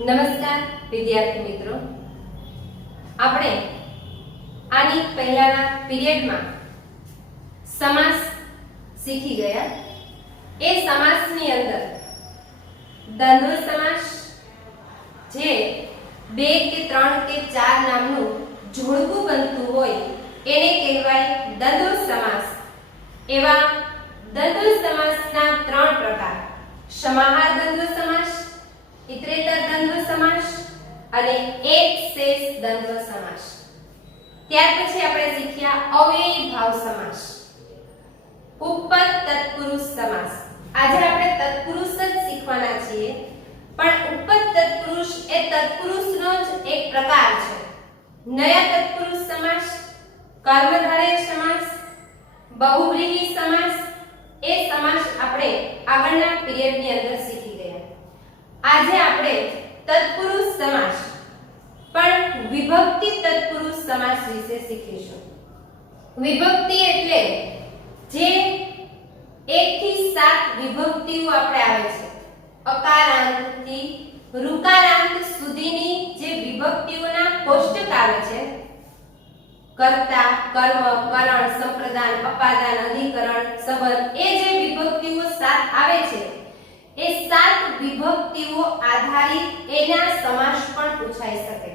નમસ્કાર વિદ્યાર્થી મિત્રો, આપણે આની પહેલાના પીરિયડમાં સમાસ શીખી ગયા. એ સમાસની અંદર દ્વંદ્વ સમાસ, જે 2 કે 3 કે 4 નામનું જોડકું બનતું હોય એને કહેવાય દ્વંદ્વ સમાસ. એવા દ્વંદ્વ સમાસના 3 પ્રકાર: સમાહાર દ્વંદ્વ સમાસ, ઇતરેતર દ્વંદ્વ સમાસ અને એક શેષ દ્વંદ્વ સમાસ. ત્યાર પછી આપણે શીખ્યા અવ્યયી ભાવ સમાસ, ઉપપદ તત્પુરુષ સમાસ. આજે આપણે તત્પુરુષ જ શીખવાના છીએ, પણ ઉપપદ તત્પુરુષ એ તત્પુરુષનો જ એક પ્રકાર છે. નયા તત્પુરુષ સમાસ, કર્મધારય સમાસ, બહુવ્રીહી સમાસ એ સમાસ આપણે આગળના પીરિયડની અંદર શીખી ગયા. આજે આપણે તત્પુરુષ સમાસ પણ વિભક્તિ તત્પુરુષ સમાસ વિશે શીખીશું. વિભક્તિ એટલે જે 1 થી 7 વિભક્તિઓ આપણે આવે છે. અકારાંતથી ઋકારાંત સુધીની જે વિભક્તિઓના કોષ્ટક આવે છે, કર્તા, કર્મ, કરણ, સંપ્રદાન, અપાદાન, અધિકરણ, સંબંધ, એ જે વિભક્તિઓ 7 આવે છે, એ 7 વિભક્તિઓ આધારિત એના સમાસ પણ પૂછાઈ શકે.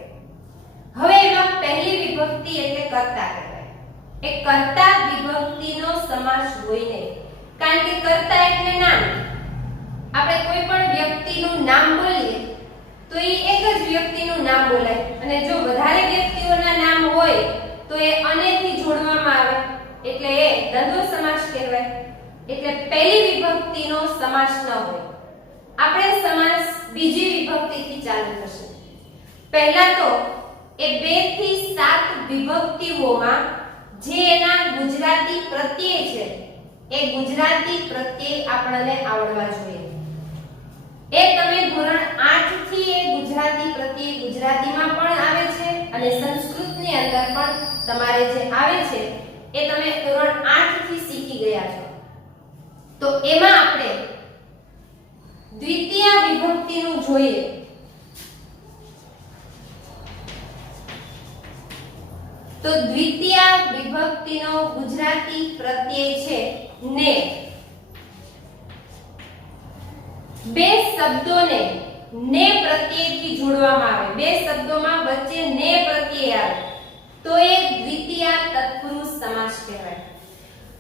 હવે એમાં પહેલી વિભક્તિ એટલે કર્તા કહેવાય. એ કર્તા વિભક્તિનો સમાસ હોય નહીં, કારણ કે કર્તા એટલે નામ. આપણે કોઈ પણ વ્યક્તિનું નામ બોલીએ તો એ એક જ વ્યક્તિનું નામ બોલાય, અને જો વધારે વ્યક્તિઓના નામ હોય તો એ અનેથી જોડવામાં આવે, એટલે એ દ્વંદ્વ સમાસ કહેવાય. એટલે પહેલી વિભક્તિનો સમાસ ન હોય. આપણે સમાસ બીજી વિભક્તિથી ચાલુ થશે. પહેલા તો એ 2 થી 7 વિભક્તિઓમાં જે એના ગુજરાતી પ્રત્યય છે, એ ગુજરાતી પ્રત્યય આપણને આવડવા જોઈએ. એ તમે ધોરણ 8 થી એ ગુજરાતી પ્રત્યય ગુજરાતીમાં પણ આવે છે અને સંસ્કૃતની અંદર પણ તમારે જે આવે છે એ તમે ધોરણ 8 થી શીખી ગયા છો. તો એમાં આપણે દ્વિતીય વિભક્તિનું જોઈએ. તો દ્વિતીય વિભક્તિનો ગુજરાતી પ્રત્યય છે ને. બે શબ્દોને ને પ્રત્યયથી જોડવામાં આવે, બે શબ્દોમાં વચ્ચે ને પ્રત્યય આવે તો એ દ્વિતીય તત્પુરુષ સમાસ કહેવાય.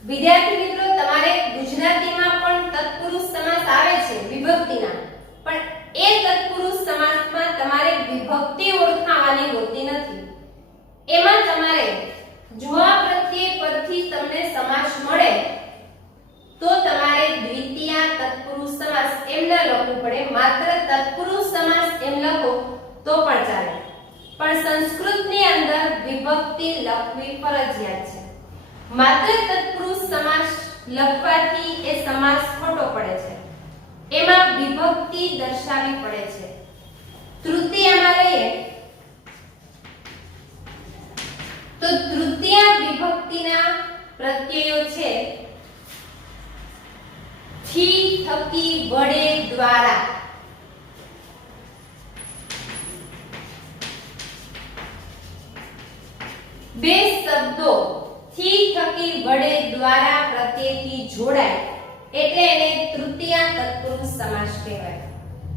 વિદ્યાર્થી મિત્રો, તમારે ગુજરાતીમાં પણ તત્પુરુષ સમાસ આવે છે વિભક્તિના, પણ એ તત્પુરુષ સમાસમાં તમારે વિભક્તિ ઓળખાવાની હોતી નથી. એમાં તમારે જો આ પ્રત્યય પરથી તમને સમાસ મળે તો તમારે દ્વિતીય તત્પુરુષ સમાસ એમ ન લખવું પડે. માત્ર તત્પુરુષ સમાસ એમ લખો તો પણ ચાલે, પણ સંસ્કૃતની અંદર વિભક્તિ લખવી ફરજિયાત છે. માત્ર તત્પુરુષ સમાસ લખવાથી એ સમાસ ખોટો પડે છે. એમાં વિભક્તિ દર્શાવવી પડે છે. તૃતીયામાં લઈએ તો તૃતીય વિભક્તિના પ્રત્યયો છે થી, થકી, વડે, દ્વારા. બે શબ્દો થી, થકી, વડે, દ્વારા પ્રત્યયથી જોડાય એટલે એને તૃતીય તત્પુરુષ સમાસ કહેવાય.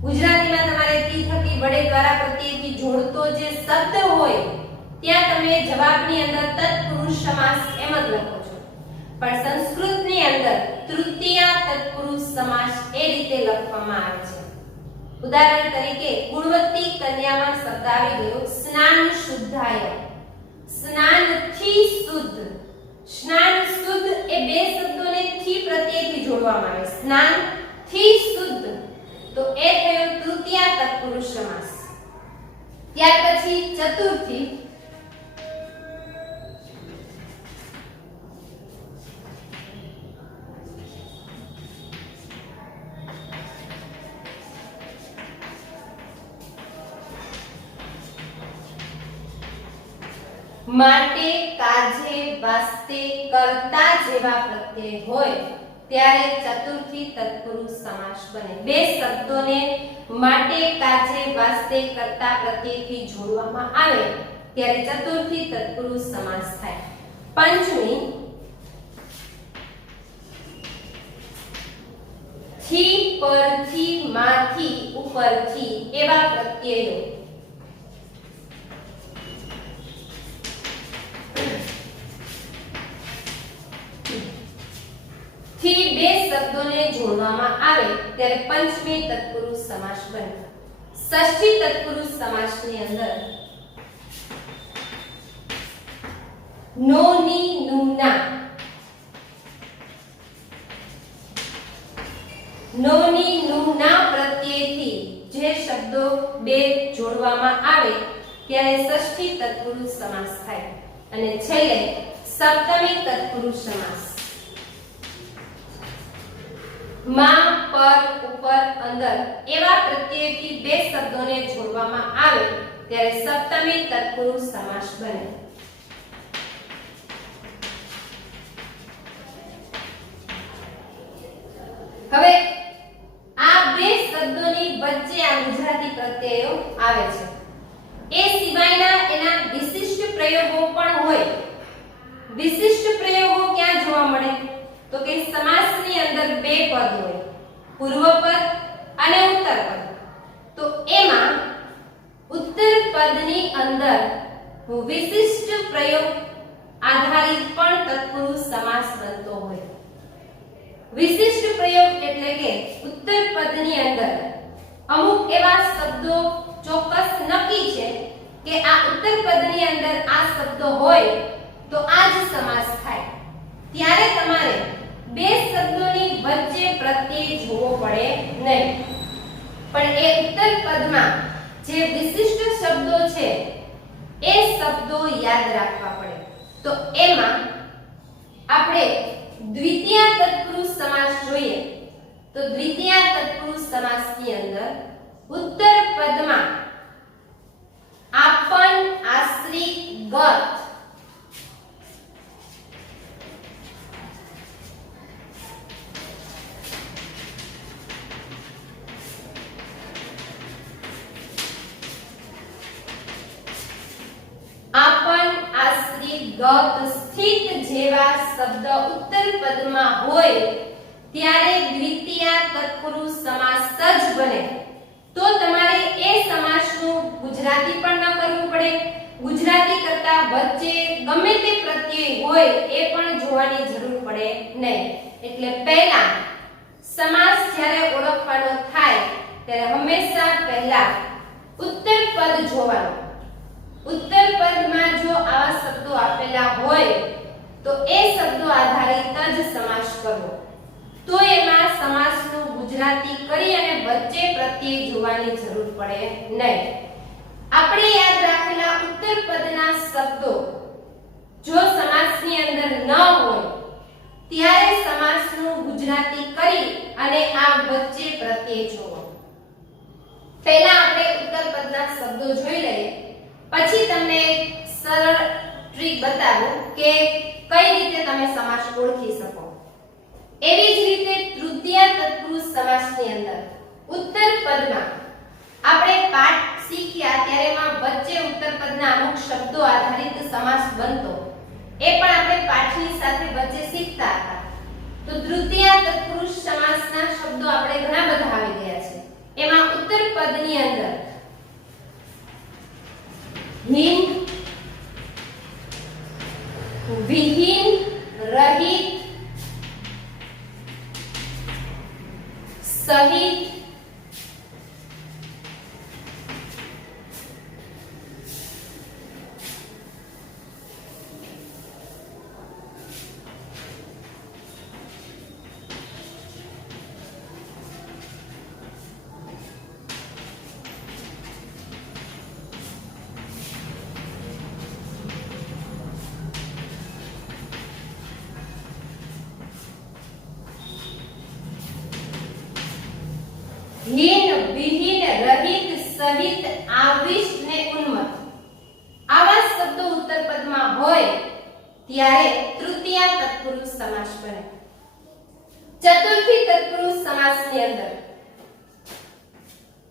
ગુજરાતીમાં તમારે થી, થકી, વડે, દ્વારા પ્રત્યયથી જોડતો જે શબ્દ હોય ત્યાં તમે જવાબની અંદર તત્પુરુષ સમાસ એમ જ લખો છો, પણ સંસ્કૃતની અંદર તૃતીય તત્પુરુષ સમાસ એ રીતે લખવામાં આવે છે. ઉદાહરણ તરીકે ગુણવતી કન્યામાં શબ્દ આવી ગયો સ્નાન શુદ્ધાય. સ્નાનથી શુદ્ધ. સ્નાન શુદ્ધ એ બે શબ્દોને થી પ્રત્યયથી જોડવામાં આવે. સ્નાન થી શુદ્ધ, તો એ થયો તૃતીય તત્પુરુષ સમાસ. ત્યાર પછી ચતુર્થી. માટે, કાજે, વાસ્તે, કર્તા જેવા પ્રત્યય હોય ત્યારે ચતુર્થી તત્પુરુષ સમાસ બને. બે શબ્દોને માટે કાજે વાસ્તે કરતા પ્રત્યયથી જોડવામાં આવે ત્યારે ચતુર્થી તત્પુરુષ સમાસ થાય. પંચમી થી પરથી માંથી ઉપરથી એવા પ્રત્યયો થી બે શબ્દોને જોડવામાં આવે ત્યારે પંચમી તત્પુરુષ સમાસ બને. ષષ્ઠી તત્પુરુષ સમાસની અંદર નો ની નુના પ્રત્યયથી જે શબ્દો બે જોડવામાં આવે ત્યારે ષષ્ઠી તત્પુરુષ સમાસ થાય. અને છેલ્લે સપ્તમી તત્પુરુષ સમાસ માં પર ઉપર અંદર એવા પ્રત્યયથી બે શબ્દોને જોડવામાં આવે ત્યારે સપ્તમી તત્પુરુષ સમાસ બને. હવે આ બે શબ્દોની વચ્ચે આ ગુજરાતી પ્રત્યયો આવે છે. એ સિવાયના એના વિશિષ્ટ પ્રયોગો પણ હોય. વિશિષ્ટ પ્રયોગો ક્યાં જોવા મળે? તો કે સમાસની અંદર બે પદ હોય, પૂર્વ પદ અને ઉત્તર પદ. તો એમાં ઉત્તર પદની અંદર વિશિષ્ટ પ્રયોગ આધારિત પણ તત્પુરુષ સમાસ બનતો હોય. વિશિષ્ટ પ્રયોગ એટલે કે ઉત્તર પદની અંદર અમુક એવા શબ્દો ચોક્કસ નક્કી છે કે આ ઉત્તર પદની અંદર આ શબ્દો હોય તો આ જ સમાસ થાય. ત્યારે તમારે બે શબ્દોની વચ્ચે પ્રત્યય જોવો પડે નહીં, પણ એ ઉત્તર પદમાં જે વિશિષ્ટ શબ્દો છે એ શબ્દો યાદ રાખવા પડે. તો એમાં આપણે દ્વિતીય તત્પુરુષ સમાસ જોઈએ તો દ્વિતીય તત્પુરુષ સમાસની અંદર ઉત્તર પદમાં આપન, આશ્રિત, ગત ગત, સ્થિત જેવા શબ્દ ઉત્તર પદમાં હોય ત્યારે દ્વિતીય તત્પુરુષ સમાસ જ બને. તો તમારે એ સમાસનું ગુજરાતી પણ ન કરવું પડે. ગુજરાતી કરતા વચ્ચે ગમે તે પ્રત્યય હોય એ પણ જોવાની જરૂર પડે નહીં. એટલે પહેલા સમાસ જ્યારે ઓળખવાનો થાય ત્યારે હંમેશા પહેલા ઉત્તર પદ જોવાનું. ઉત્તર પદમાં જો આવા શબ્દો આપેલા હોય તો એ શબ્દો આધારિત જ સમાસ કરવો. તો એમાં સમાસનું ગુજરાતી કરી અને વચ્ચે પ્રત્યય જોવાની જરૂર પડે નહીં. આપણે યાદ રાખેલા ઉત્તર પદના શબ્દો જો સમાસની અંદર ન હોય ત્યારે સમાસનું ગુજરાતી કરી અને આ વચ્ચે પ્રત્યય જોવો. પહેલા આપણે ઉત્તર પદના શબ્દો જોઈ લઈએ, પછી તમને એક સરળ ટ્રીક બતાવું કે કઈ રીતે તમે સમાસ ઓળખી શકો. એવી જ રીતે તૃતીય તત્પુરુષ સમાસની અંદર ઉત્તર પદમાં આપણે પાઠ શીખ્યા ત્યારે એમાં વચ્ચે ઉત્તર પદના અમુક શબ્દો આધારિત સમાસ બનતો, એ પણ આપણે પાઠની સાથે વચ્ચે શીખતા હતા. તો તૃતીય તત્પુરુષ સમાસના શબ્દો આપણે ઘણા બધા આવી ગયા છે. એમાં ઉત્તર પદની અંદર હીન, વિહીન, રહિત, સહિત, हीन, विहीन, रहित, सहित, आविष्ट ने उन्मत्त આવા શબ્દો ઉત્તર પદમાં હોય ત્યારે તૃતીય તત્પુરુષ સમાસ બને. ચતુર્થી તત્પુરુષ સમાસની અંદર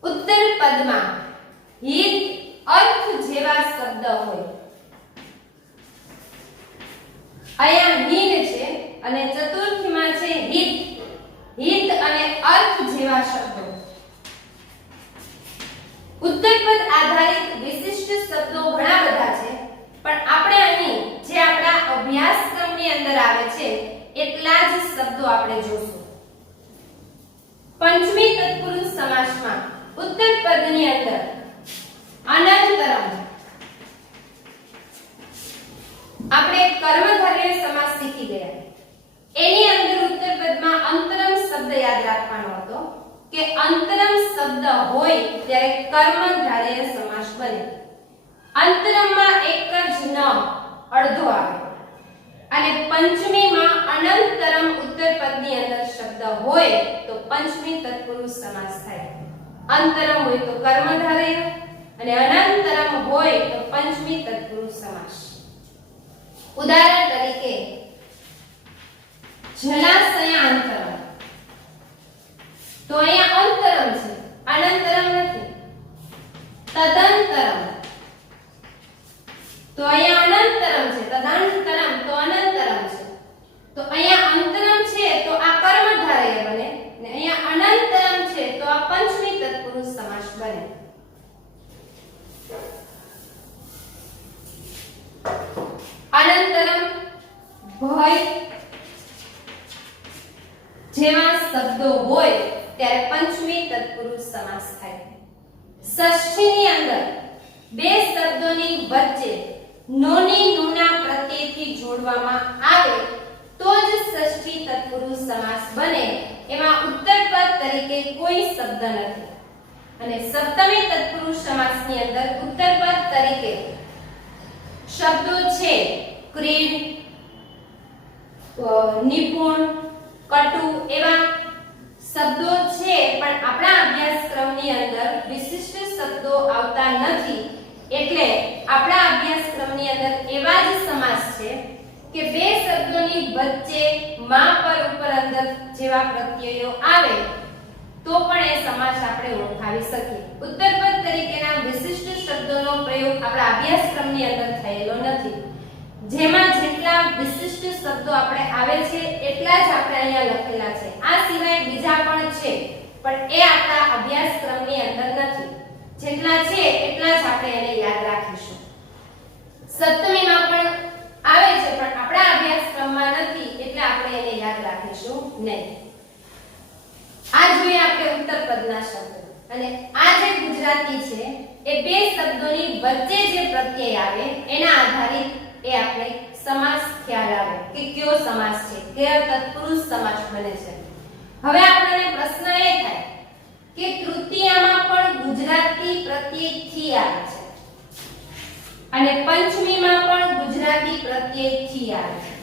ઉત્તર પદમાં હિત અર્થ જેવા શબ્દ હોય. અહીંયા હિન છે અને ચતુર્થીમાં છે હિત. હિત અને અર્થ જેવા શબ્દો. ઉત્તરપદ આધારિત વિશિષ્ટ શબ્દો ઘણા બધા છે, પણ આપણે અહીં જે આપણા અભ્યાસક્રમની અંદર આવે છે એટલા જ શબ્દો આપણે જોશું. પંચમી તત્પુરુષ સમાસમાં ઉત્તરપદની અંદર અનંતરમ આપણે કર્મધારય સમાસ શીખી ગયા. એની અંદર ઉત્તરપદમાં અંતરમ શબ્દ યાદ રાખવાનો હતો કે અંતરમ શબ્દ હોય ત્યારે કર્મધારય સમાસ બને. અંતરમમાં એક જ ન અડધો આવે અને પંચમીમાં અનંતરમ ઉત્તરપદની અંદર શબ્દ હોય તો પંચમી તત્પુરુષ સમાસ થાય. અંતરમ હોય તો કર્મધારય અને અનંતરમ હોય તો પંચમી તત્પુરુષ સમાસ. ઉદાહરણ તરીકે જલાશયાંતરમ, તો અહીંયા અંતરમ છે, અનંતરમ નથી. તદંતરમ, તો અહીંયા અનંતરમ છે, તદંતરમ તો અનંતરમ છે. તો અહીંયા અંતરમ છે તો આ કર્મધારય બને અને અહીંયા અનંતરમ છે તો આ પંચમી તત્પુરુષ સમાસ બને. અનંતરમ, ભય જેવા શબ્દો હોય ત્યારે પંચમી તત્પુરુષ સમાસ થાય. ષષ્ઠીની અંદર બે શબ્દોની વચ્ચે નોની નુના પ્રત્યયથી જોડવામાં આવે તો જ ષષ્ઠી તત્પુરુષ સમાસ બને. એમાં ઉત્તરપદ તરીકે કોઈ શબ્દ નથી. અને સપ્તમી તત્પુરુષ સમાસની અંદર ઉત્તરપદ તરીકે શબ્દો છે ક્રીડ, નિપુણ, કટુ એવા શબ્દો છે, પણ આપણા અભ્યાસક્રમની અંદર વિશિષ્ટ શબ્દો આવતા નથી. એટલે આપણા અભ્યાસક્રમની અંદર એવા જ સમાસ છે કે બે શબ્દોની વચ્ચે માં પર ઉપર અંદર જેવા પ્રત્યયો આવે તો પણ એ સમાસ આપણે ઓળખાવી શકીએ. ઉત્તરપદ તરીકેના વિશિષ્ટ શબ્દોનો પ્રયોગ આપણા અભ્યાસક્રમની અંદર થયેલો નથી. જેમાં જેટલા વિશિષ્ટ શબ્દો આપણે આવે છે એટલા જ આપણે અહીંયા લખેલા છે. આ સિવાય બીજા પણ છે, પણ એ આપણા અભ્યાસક્રમની અંદર નથી. જેટલા છે એટલા જ આપણે એને યાદ રાખીશું. સપ્તમીમાં પણ આવે છે પણ આપણા અભ્યાસક્રમમાં નથી એટલે આપણે એને યાદ રાખીશું નહીં. આ જોઈએ આપણે ઉત્તરપદના શબ્દો. અને આ જે ગુજરાતી છે એ બે શબ્દોની વચ્ચે જે પ્રત્યય આવે એના આધારિત એ આપણે સમાસ ખ્યાલ આવે કે કયો સમાસ છે, કયો તત્પુરુષ સમાસ બને છે. હવે આપણને પ્રશ્ન એ થાય કે તૃતીયામાં પણ ગુજરાતી પ્રત્યયથી આવે છે અને પંચમીમાં પણ ગુજરાતી પ્રત્યયથી આવે છે.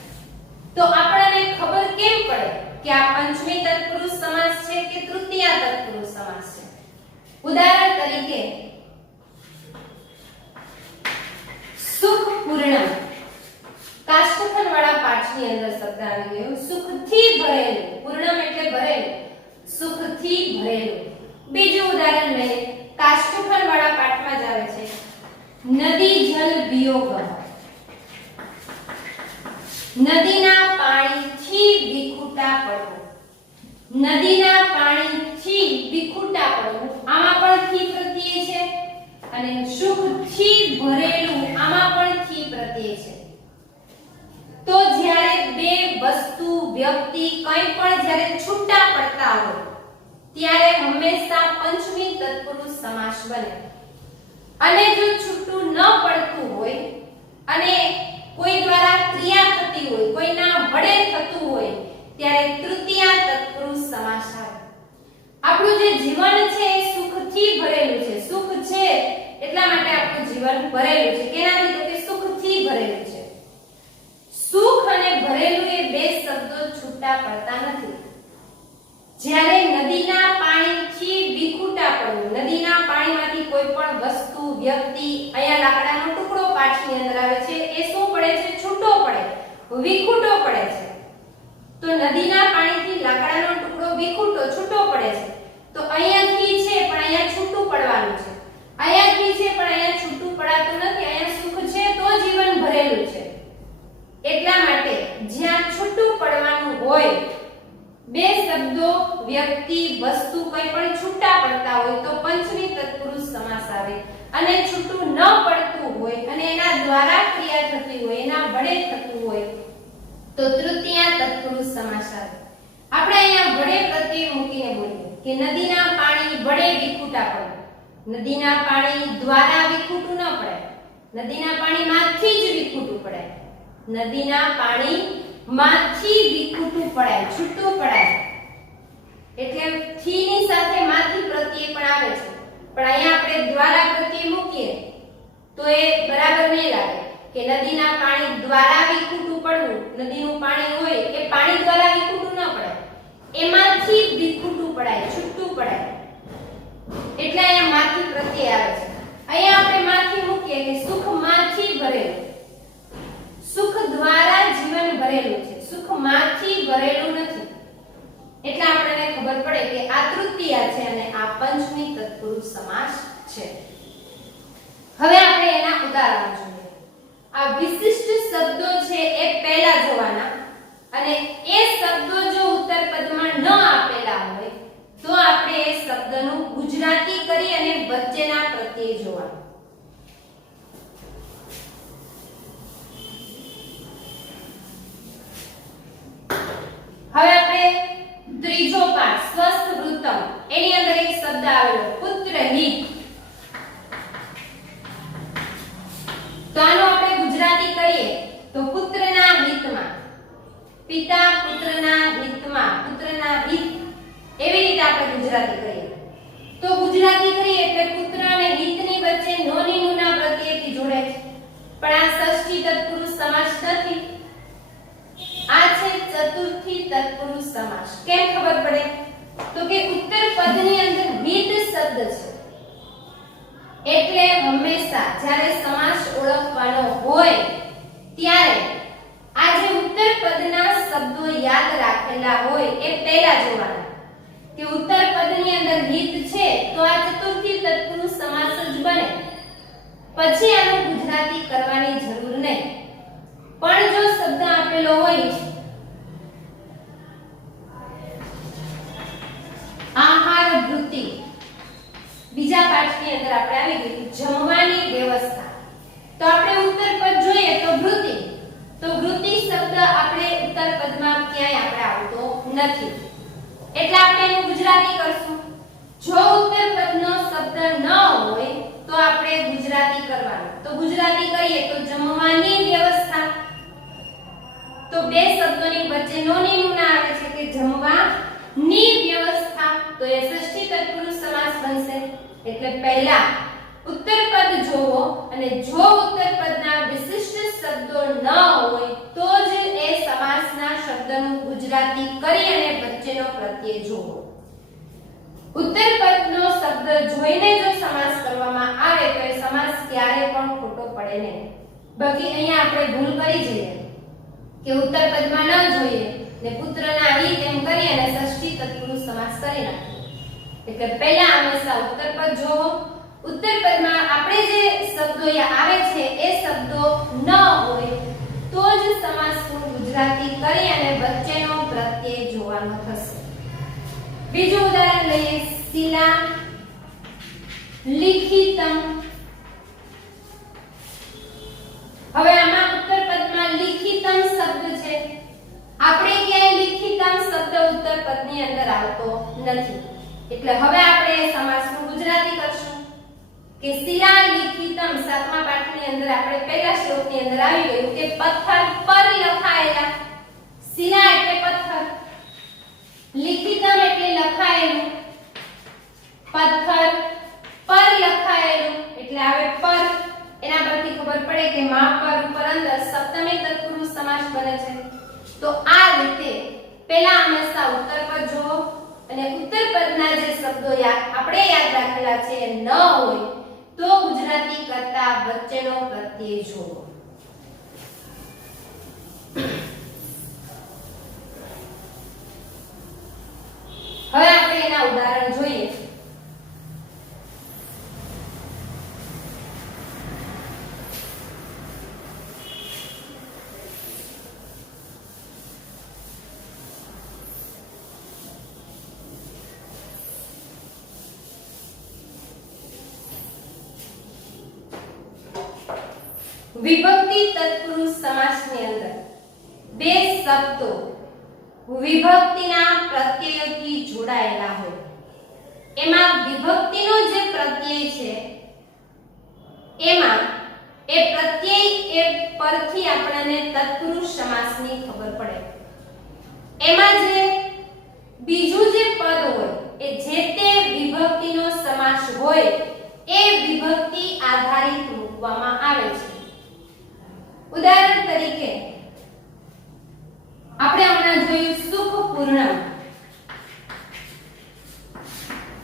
તો આપણને ખબર કેમ પડે કે આ પંચમી તત્પુરુષ સમાસ છે કે તૃતીયા તત્પુરુષ સમાસ છે? ઉદાહરણ તરીકે સુખપૂર્ણ કાષ્ઠખંડ વાળા પાઠની અંદર શબ્દ આવી ગયો. સુખથી ભરેલું, પૂર્ણમ એટલે ભરેલું, સુખથી ભરેલું. બીજું ઉદાહરણ લઈએ, કાષ્ઠખંડ વાળા પાઠમાં જ આવે છે નદી જલ વિયોગ, નદીના પાણીથી વિખૂટા પડવું. નદીના પાણીથી વિખૂટા પડવું, આમાં પણ થી પ્રત્યય છે અને સુખથી ભરેલું આમાં પણ થી પ્રત્યય છે. તો જ્યારે બે વસ્તુ, વ્યક્તિ કંઈ પણ જ્યારે છૂટા પડતા હોય ત્યારે હંમેશા પંચમી તત્પુરુષ સમાસ બને. અને જો છૂટું ન પડતું હોય અને કોઈ દ્વારા ક્રિયા થતી હોય, કોઈના વડે થતું હોય ત્યારે તૃતીયા તત્પુરુષ સમાસ આવે. આપણું જે જીવન છે એ સુખથી ભરેલું છે. સુખ છે એટલા માટે આપણું જીવન ભરેલું છે. કેનાથી? તો કે સુખથી ભરેલું છે. સુખ અને ભરેલું એ બે શબ્દો છૂટા પડતા નથી. જ્યારે નદીના પાણીથી વિખૂટા પડવું, નદીના પાણીમાંથી કોઈ પણ વસ્તુ, વ્યક્તિ, અહીંયા લાકડાનો ટુકડો પાઠની અંદર આવે છે, એ શું પડે છે? છૂટો પડે, વિખૂટો પડે છે. તો નદીના પાણીથી લાકડાનો ટુકડો વિખૂટો છૂટો પડે છે. તો અહીંયાથી છે પણ અહીંયા છૂટું પડવાનું છે. અહીંયાથી છે પણ અહીંયા છૂટું પડાતું નથી. અહીંયા સુખ છે તો જીવન ભરેલું છે. એટલા માટે જ્યાં છૂટું પડવાનું હોય, બે શબ્દો, વ્યક્તિ, વસ્તુ કંઈ પણ છૂટા પડતા હોય તો પંચમી તત્પુરુષ સમાસ આવે. અને છૂટું ન પડતું હોય અને એના દ્વારા ક્રિયા થતી હોય, એના વડે થતું હોય તો તૃતીયા તત્પુરુષ સમાસ આવે. આપણે અહીંયા વડે પ્રત્યય મૂકીને બોલીએ કે નદીના પાણી વડે વિખૂટા પડે. નદીના પાણી દ્વારા વિખૂટું ન પડે, નદીના પાણીમાંથી જ વિખૂટું પડે. નદીના પાણીમાંથી વિખૂટું પડાય, છૂટું પડાય. એટલે થી ની સાથે માંથી પ્રત્યય પણ આવે છે. પણ અહીંયા આપણે દ્વારા પ્રત્યય મૂકીએ તો એ બરાબર નહીં લાગે કે નદીના પાણી દ્વારા વિખૂટું પડવું. નદીનું પાણી હોય એ પાણી દ્વારા વિખૂટું ન પડે, એમાંથી વિખૂટું પડાય, છૂટું પડાય. એટલે અહીંયા માંથી પ્રત્યય આવે છે. અહીંયા આપણે માંથી મૂકીએ કે સુખ માંથી ભરેલું. સુખ દ્વારા જીવન ભરેલું છે, સુખ માંથી ભરેલું નથી. એટલે આપણને ખબર પડે કે આ તૃતીયા છે અને આ પંચમી તત્પુરુષ સમાસ છે. હવે આપણે એના ઉદાહરણ જોઈએ. આ વિશિષ્ટ શબ્દો છે એ પહેલા જોવાના અને એ શબ્દો જો ઉત્તર પદમાં ન આપેલા હોય તો આપણે એ શબ્દનું ગુજરાતી કરી અને વચ્ચેના પ્રત્યય જોવાના. હવે આપણે ત્રીજો પાઠ સ્વસ્થ વૃત્તમ, એની અંદર એક શબ્દ આવેલો પુત્ર હિત. તો આનો આપણે ગુજરાતી કરીએ તો પુત્રના હિતમાં, પિતા પુત્રના હિતમાં, પુત્રના હિત, એવી રીતે આપણે ગુજરાતી કરીએ. તો ગુજરાતી કરીએ એટલે પુત્ર અને હિતની વચ્ચે નોની નુના પ્રત્યયથી જોડે છે. પણ આ ષષ્ઠી તત્પુરુષ સમાસ નથી, આ છે ચતુર્થી તત્પુરુષ સમાસ. કેમ ખબર પડે? તો કે ઉત્તર પદની અંદર હિત શબ્દ છે. એટલે હંમેશા જ્યારે સમાસ ઓળખવાનો હોય ત્યારે આ જે ઉત્તર પદના શબ્દો યાદ રાખેલા હોય એ પહેલા જોવાના કે ઉત્તર પદની અંદર હિત છે તો આ ચતુર્થી તત્પુરુષ સમાસ જ બને. પછી આનું ગુજરાતી કરવાની જરૂર નહીં. પણ જો શબ્દ આપેલો હોય આહાર વૃત્તિ, બીજા પાઠની અંદર આપણે આવી ગયું જમવાની વ્યવસ્થા, તો આપણે ઉત્તર પદ જોઈએ તો વૃત્તિ, તો વૃત્તિ શબ્દ આપણે ઉત્તર પદમાં ક્યાંય આપણે આવતો નથી. એટલે આપણે એનું ગુજરાતી કરશું. જો ઉત્તર પદનો શબ્દ ન હોય તો આપણે ગુજરાતી કરવાનું. તો ગુજરાતી કરીએ તો જમવાની વ્યવસ્થા. તો બે શબ્દોની વચ્ચે નોની નુના આવે છે કે જમવાની વ્યવસ્થા, તો એ ષષ્ઠી તત્પુરુષ સમાસ બનશે. એટલે પહેલા ઉત્તર પદ જોવો અને જો ઉત્તર પદના વિશિષ્ટ શબ્દો ન હોય તો જ એ સમાસના શબ્દનું ગુજરાતી કરી અને વચ્ચેનો પ્રત્યય જોવો. ઉત્તર પદનો શબ્દ જોઈને જો સમાસ કરવામાં આવે તો એ સમાસ ક્યારે પણ ખોટો પડે નહીં. બાકી અહીંયા આપણે ભૂલ કરી જઈએ કે ઉત્તર પદમાં ન જોઈએ ને પુત્રના હિત એમ કરી અને ષષ્ઠી તત્પુરુષ સમાસ કરી નાખીએ. એટલે પહેલા હંમેશા ઉત્તર પદ જોવો. ઉત્તર પદમાં આપણે જે શબ્દો આવે છે એ શબ્દો ન હોય તો જ સમાસનું ગુજરાતી કરી અને વચ્ચેનો પ્રત્યય જોવાનો થશે. બીજું ઉદાહરણ લઈએ. શિલા લિખિતમ. હવે આમાં ઉત્તર પદમાં લિખિતમ શબ્દ છે. આપણે ક્યાંય લિખિતમ શબ્દ ઉત્તર પદની અંદર આવતો નથી. એટલે હવે આપણે સમાસનું ગુજરાતી કરશું કે શિલા લિખિતમ. સાતમા પાઠની અંદર આપણે પહેલા શ્લોકની અંદર આવી ગયું કે પથ્થર પર લખાયેલા. શિલા એટલે પથ્થર, લિખિતમ એટલે લખાયેલું, પથ્થર પર લખાયેલું એટલે આવે પર. એના પરથી ખબર પડે કે મા પર ઉપર અંદર સપ્તમી તત્પુરુષ સમાસ બને છે. તો આ રીતે પહેલા હંમેશા ઉત્તર પદ જોવો અને ઉત્તર પદના જે શબ્દો આપણે યાદ રાખેલા છે ન હોય તો ગુજરાતી કરતા વચ્ચેનો પ્રત્યય જોવો. હવે આપણે એના ઉદાહરણ જોઈએ. વિભક્તિ તત્પુરુષ સમાસની અંદર બે શબ્દો વિભક્તિના પ્રત્યયથી જોડાયેલા હોય, એમાં વિભક્તિનો જે પ્રત્યય છે એમાં એ પ્રત્યય એ પરથી આપણને તત્પુરુષ સમાસની ખબર પડે. એમાં જે બીજું જે પદ હોય એ જે તે વિભક્તિનો સમાસ હોય એ વિભક્તિ આધારિત મૂકવામાં આવે છે. ઉદાહરણ તરીકે આપણે હમણાં જોયું સુખપૂર્ણ,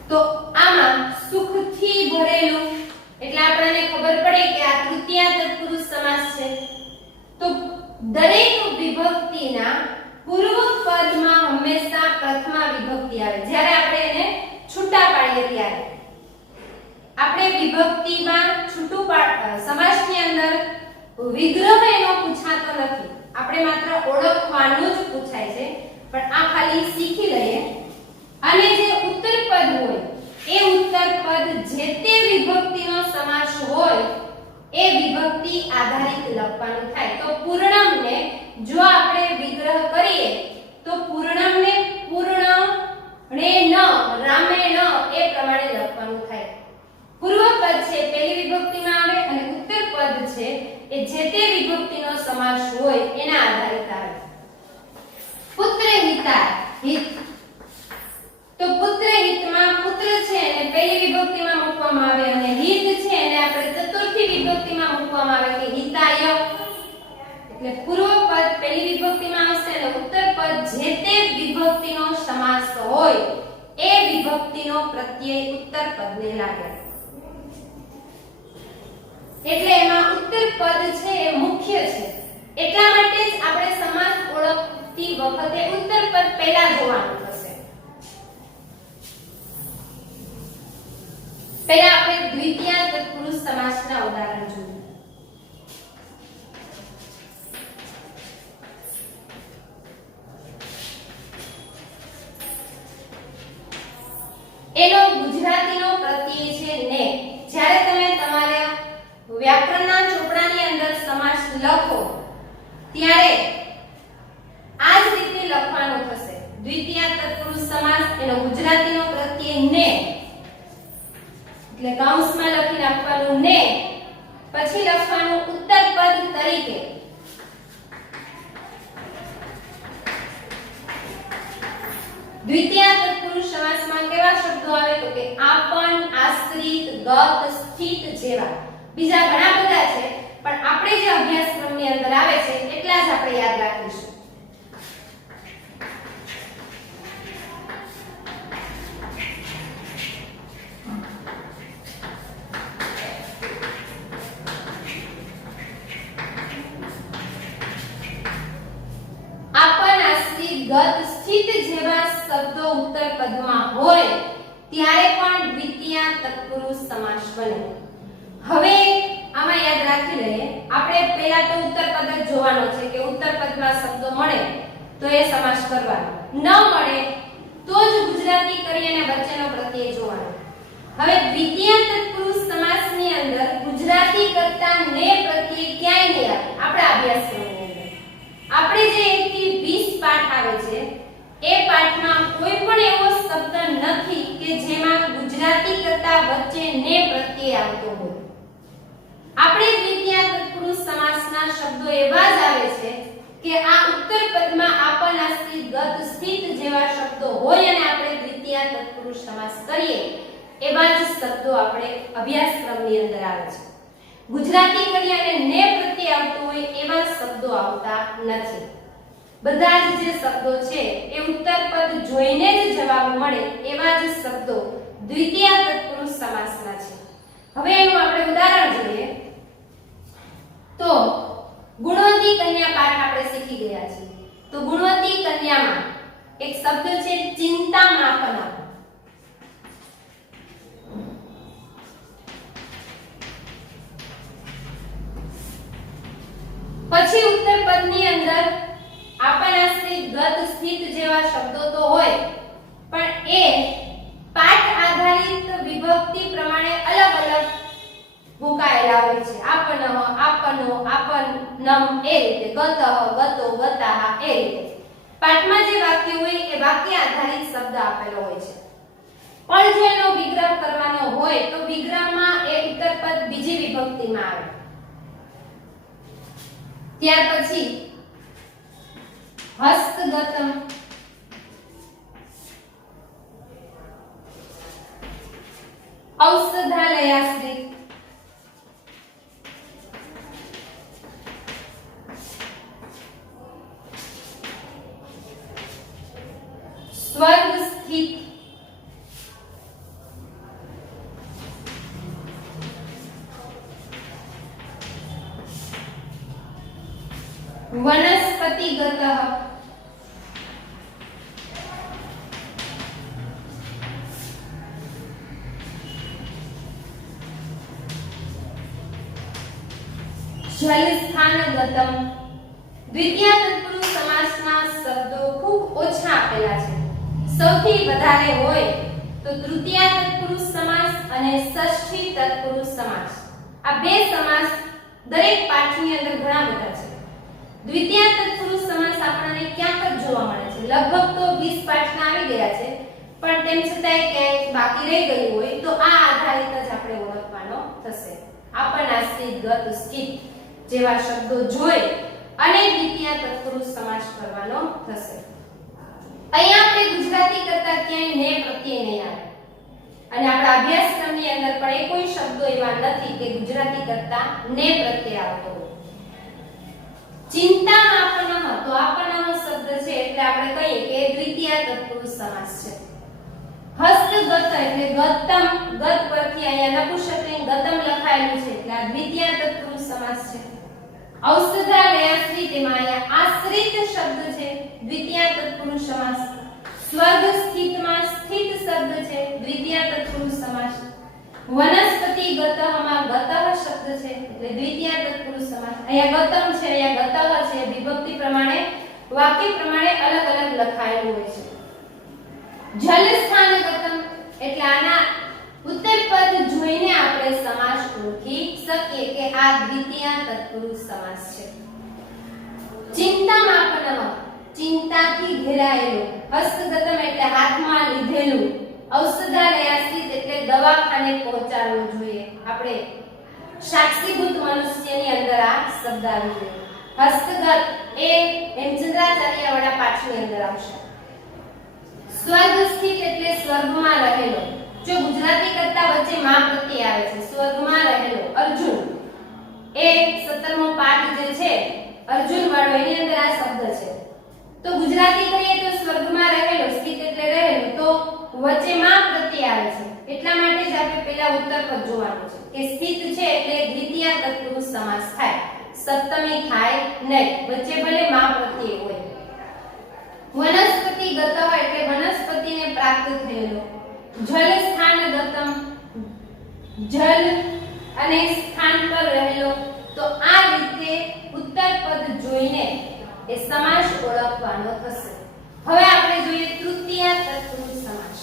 તો આમાં સુખથી ભરેલું એટલે આપણને ખબર પડે કે આ તૃતીય તત્પુરુષ સમાસ છે. તો દરેક વિભક્તિના પૂર્વ પદમાં હંમેશા પ્રથમા વિભક્તિ આવે. જ્યારે આપણે એને છૂટા પાડીએ ત્યારે આપણે વિભક્તિમાં છૂટું સમાસની અંદર વિગ્રહ એનો પૂછાતો નથી, આપણે માત્ર ઓળખવાનું જ પૂછાય છે. પણ આ ખાલી શીખી લઈએ. અને જે ઉત્તર પદ હોય એ ઉત્તર પદ જે તે વિભક્તિનો સમાસ હોય એ વિભક્તિ આધારિત લખવાનું થાય. તો પૂર્ણમને જો આપણે વિગ્રહ કરીએ તો પૂર્ણમને પૂર્ણણે ન રામેણ એ પ્રમાણે લખવાનું થાય. પૂર્વ પદ છે પહેલી વિભક્તિમાં આવે અને ઉત્તર પદ છે એ જે તે વિભક્તિનો સમાસ હોય એના આધારિત આવે. પુત્ર હિતા હિત, તો પુત્ર હિતમાં પુત્ર છે એને પહેલી વિભક્તિમાં મૂકવામાં આવે અને હિત છે એને આપણે ચતુર્થી વિભક્તિમાં મૂકવામાં આવે કે હિતાય. એટલે પૂર્વ પદ પહેલી વિભક્તિમાં આવશે અને ઉત્તર પદ જે તે વિભક્તિનો સમાસ હોય એ વિભક્તિનો પ્રત્યય ઉત્તર પદને લાગે. એટલે એમાં ઉત્તર પદ છે એ મુખ્ય છે. એટલા માટે જ આપણે સમાસ ઓળખતી વખતે ઉત્તર પદ પહેલા જોવાનું થશે. પહેલા આપણે દ્વિતીય તત્પુરુષ સમાસના ઉદાહરણ જોઈએ. એનો ગુજરાતીનો પ્રત્યય છે ને. જ્યારે તમે તમારા વ્યાકરણના ચોપડાની અંદર સમાસ લખો ત્યારે આ જ રીતે લખવાનું થશે. દ્વિતીય તત્પુરુષ સમાસ એનો ગુજરાતીનો પ્રત્યય ને એટલે કૌંસમાં લખી નાખવાનું ને, પછી લખવાનું ઉત્તર પદ તરીકે. દ્વિતીય તત્પુરુષ સમાસમાં કેવા શબ્દો આવે તો કે આપન, આશ્રિત, ગત, સ્થિત જેવા. બીજા ઘણા બધા છે પણ આપણે જે અભ્યાસક્રમની અંદર આવે છે એટલા જ આપણે યાદ રાખીશું. આપન, આશ્રિત, ગત, સ્થિત જેવા શબ્દો ઉત્તર પદમાં હોય ત્યારે પણ દ્વિતીય તત્પુરુષ સમાસ બને. હવે આમાં યાદ રાખી લઈએ, આપણે પહેલા તો ઉત્તર પદ જ જોવાનો છે કે ઉત્તર પદમાં શબ્દો મળે તો એ સમાસ કરવાનો, ન મળે તો જ ગુજરાતી કરી અને વચ્ચેનો પ્રત્યય જોવાનો. હવે દ્વિતીય તત્પુરુષ સમાસની અંદર ગુજરાતી કરતા ને પ્રત્યય ક્યાંય નહીં આવે. આપણા અભ્યાસક્રમની અંદર આપણે જે 1 થી 20 પાઠ આવે છે એ પાઠમાં કોઈ પણ એવો શબ્દ નથી કે જેમાં ગુજરાતી કરતા વચ્ચે ને પ્રત્યય આવતો હોય. આપણે દ્વિતીય તત્પુરુષ સમાસના શબ્દો એવા જ આવે છે કે આ ઉત્તર પદમાં આપન, આશ્રિત, ગત, સ્થિત જેવા શબ્દો હોય અને આપણે દ્વિતીય તત્પુરુષ સમાસ કરીએ એવા જ શબ્દો આપણે અભ્યાસક્રમની અંદર આવે છે. ગુજરાતી કરી અને ને પ્રત્યય આવતો હોય એવા શબ્દો આવતા નથી. બધા જ જે શબ્દો છે એ ઉત્તર પદ જોઈને જ જવાબ મળે એવા જ શબ્દો દ્વિતીય તત્પુરુષ સમાસના છે. હવે એનું આપણે ઉદાહરણ જોઈએ તો ગુણવંતી કન્યા પાઠ આપણે શીખી ગયા છીએ. તો ગુણવંતી કન્યામાં એક શબ્દ છે ચિંતામાપન. પછી ઉત્તર પદની અંદર આપનાશ્રિત ગત સ્થિત જેવા શબ્દો તો હોય પણ એ પાઠ આધારિત વિભક્તિ પ્રમાણે અલગ અલગ મુકાયેલા હોય છે. આપનઃ, આપનો, આપનમ એ રીતે, ગતઃ, ગતો, ગતાઃ એ રીતે. પાઠમાં જે વાક્ય હોય એ વાક્ય આધારિત શબ્દ આપેલો હોય છે. પણ જો એનો વિગ્રહ કરવાનો હોય તો વિગ્રહમાં એ ઉત્તર પદ બીજી વિભક્તિમાં આવે. ત્યાર પછી હસ્તગતમ, ઔષધાલયાશ્રિત, સ્વર્ગ સ્થિત, વનસ્પતિગત, જલસ્થાનગતમ. દ્વિતીય તત્પુરુષ સમાસના શબ્દો ખૂબ ઓછા આપેલા છે. સૌથી વધારે હોય તો તૃતીય તત્પુરુષ સમાસ અને ષષ્ઠી તત્પુરુષ સમાસ. આ બે સમાસ દરેક પાઠની અંદર ઘણા બધા છે. દ્વિતીય તત્પુરુષ સમાસ આપણને ક્યાંક જ જોવા મળે છે. લગભગ તો 20 પાઠના આવી ગયા છે, પણ તેમ છતાંય ક્યાંય બાકી રહી ગયું હોય તો આ આધારિત જ આપણે ઓળખવાનો થશે. આપનાશ્રિત, ગત, સ્થિત જેવા શબ્દો જોઈ અને દ્વિતીય તત્પુરુષ સમાસ કરવાનો થશે. અહીંયા આપણે ગુજરાતી કરતા ક્યાંય ને પ્રત્યય નહીં આવે અને આપણા અભ્યાસક્રમની અંદર પણ એ કોઈ શબ્દો એવા નથી કે ગુજરાતી કરતા ને પ્રત્યય આવતો હોય. ચિંતામાપનઃ, તો આપનઃ શબ્દ છે એટલે આપણે કહીએ કે દ્વિતીય તત્પુરુષ સમાસ છે. હસ્તગત એટલે ગતમ, ગત પરથી અહીંયા નપુંસકલિંગ ગતમ લખાયેલું છે એટલે આ દ્વિતીય તત્પુરુષ સમાસ છે. ઔષધાલયાશ્રિત, એમાં અહીંયા આશ્રિત શબ્દ છે, દ્વિતીય તત્પુરુષ સમાસ. સ્વર્ગ સ્થિતમાં સ્થિત શબ્દ છે, દ્વિતીય તત્પુરુષ સમાસ. વનસ્પતિગતમાં ગતઃ શબ્દ છે એટલે દ્વિતીય તત્પુરુષ સમાસ. અહીંયા ગતમ છે, અહીંયા ગતઃ છે, વિભક્તિ પ્રમાણે વાક્ય પ્રમાણે અલગ અલગ લખાયેલું હોય છે. જલસ્થાનગતમ એટલે આના ઉત્તર પદ જોઈને આપણે સમાસ ઓળખી શકીએ કે આ દ્વિતીય તત્પુરુષ સમાસ છે. ચિંતામાપનઃ, ચિંતાથી ઘેરાયેલું. હસ્તગતમ એટલે હાથમાં લીધેલું. ઔષધાલયાશ્રિત એટલે દવાખાને પહોંચાડવું જોઈએ. આપણે સાક્ષીભૂત મનુષ્યની અંદર આ શબ્દ આવી ગયો. હસ્તગત એ હેમચંદ્રાચાર્ય વાળા પાઠની અંદર આવશે. સ્વર્ગ સ્થિત એટલે સ્વર્ગમાં રહેલો. જો ગુજરાતી કરતા વચ્ચે માં પ્રત્યય આવે છે. સ્વર્ગમાં રહેલો. અર્જુન એ 17મો પાઠ જે છે અર્જુન વાળો, એની અંદર આ શબ્દ છે. તો ગુજરાતી કરીએ તો સ્વર્ગમાં રહેલો, સ્થિત એટલે રહેલો, તો વચ્ચે માં પ્રત્યય આવે છે. એટલા માટે જ આપણે પહેલા ઉત્તર પદ જોવાનું છે કે સ્થિત છે એટલે દ્વિતીય તત્પુરુષ સમાસ થાય, સપ્તમી થાય નહીં. વચ્ચે ભલે માં પ્રત્યય હોય. વનસ્પતિગત એટલે વનસ્પતિને પ્રાપ્ત થયેલો. જલસ્થાનગતમ, જલ અને સ્થાન પર રહેલો. તો આ રીતે ઉત્તર પદ જોઈને એ સમાસ ઓળખવાનો થશે. હવે આપણે જોઈએ તૃતીય તત્પુરુષ સમાસ.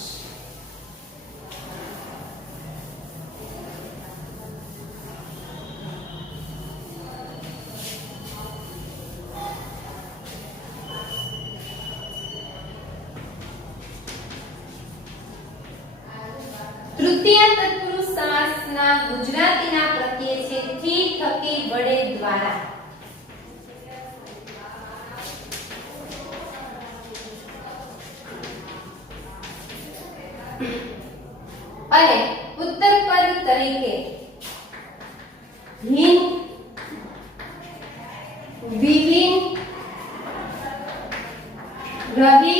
તૃતીય તત્પુરુષ સમાસના ગુજરાતીના પ્રત્યય છે થી, થકી, વડે, દ્વારા. અને ઉત્તર પદ તરીકે હિન, વિહીન, રવિ,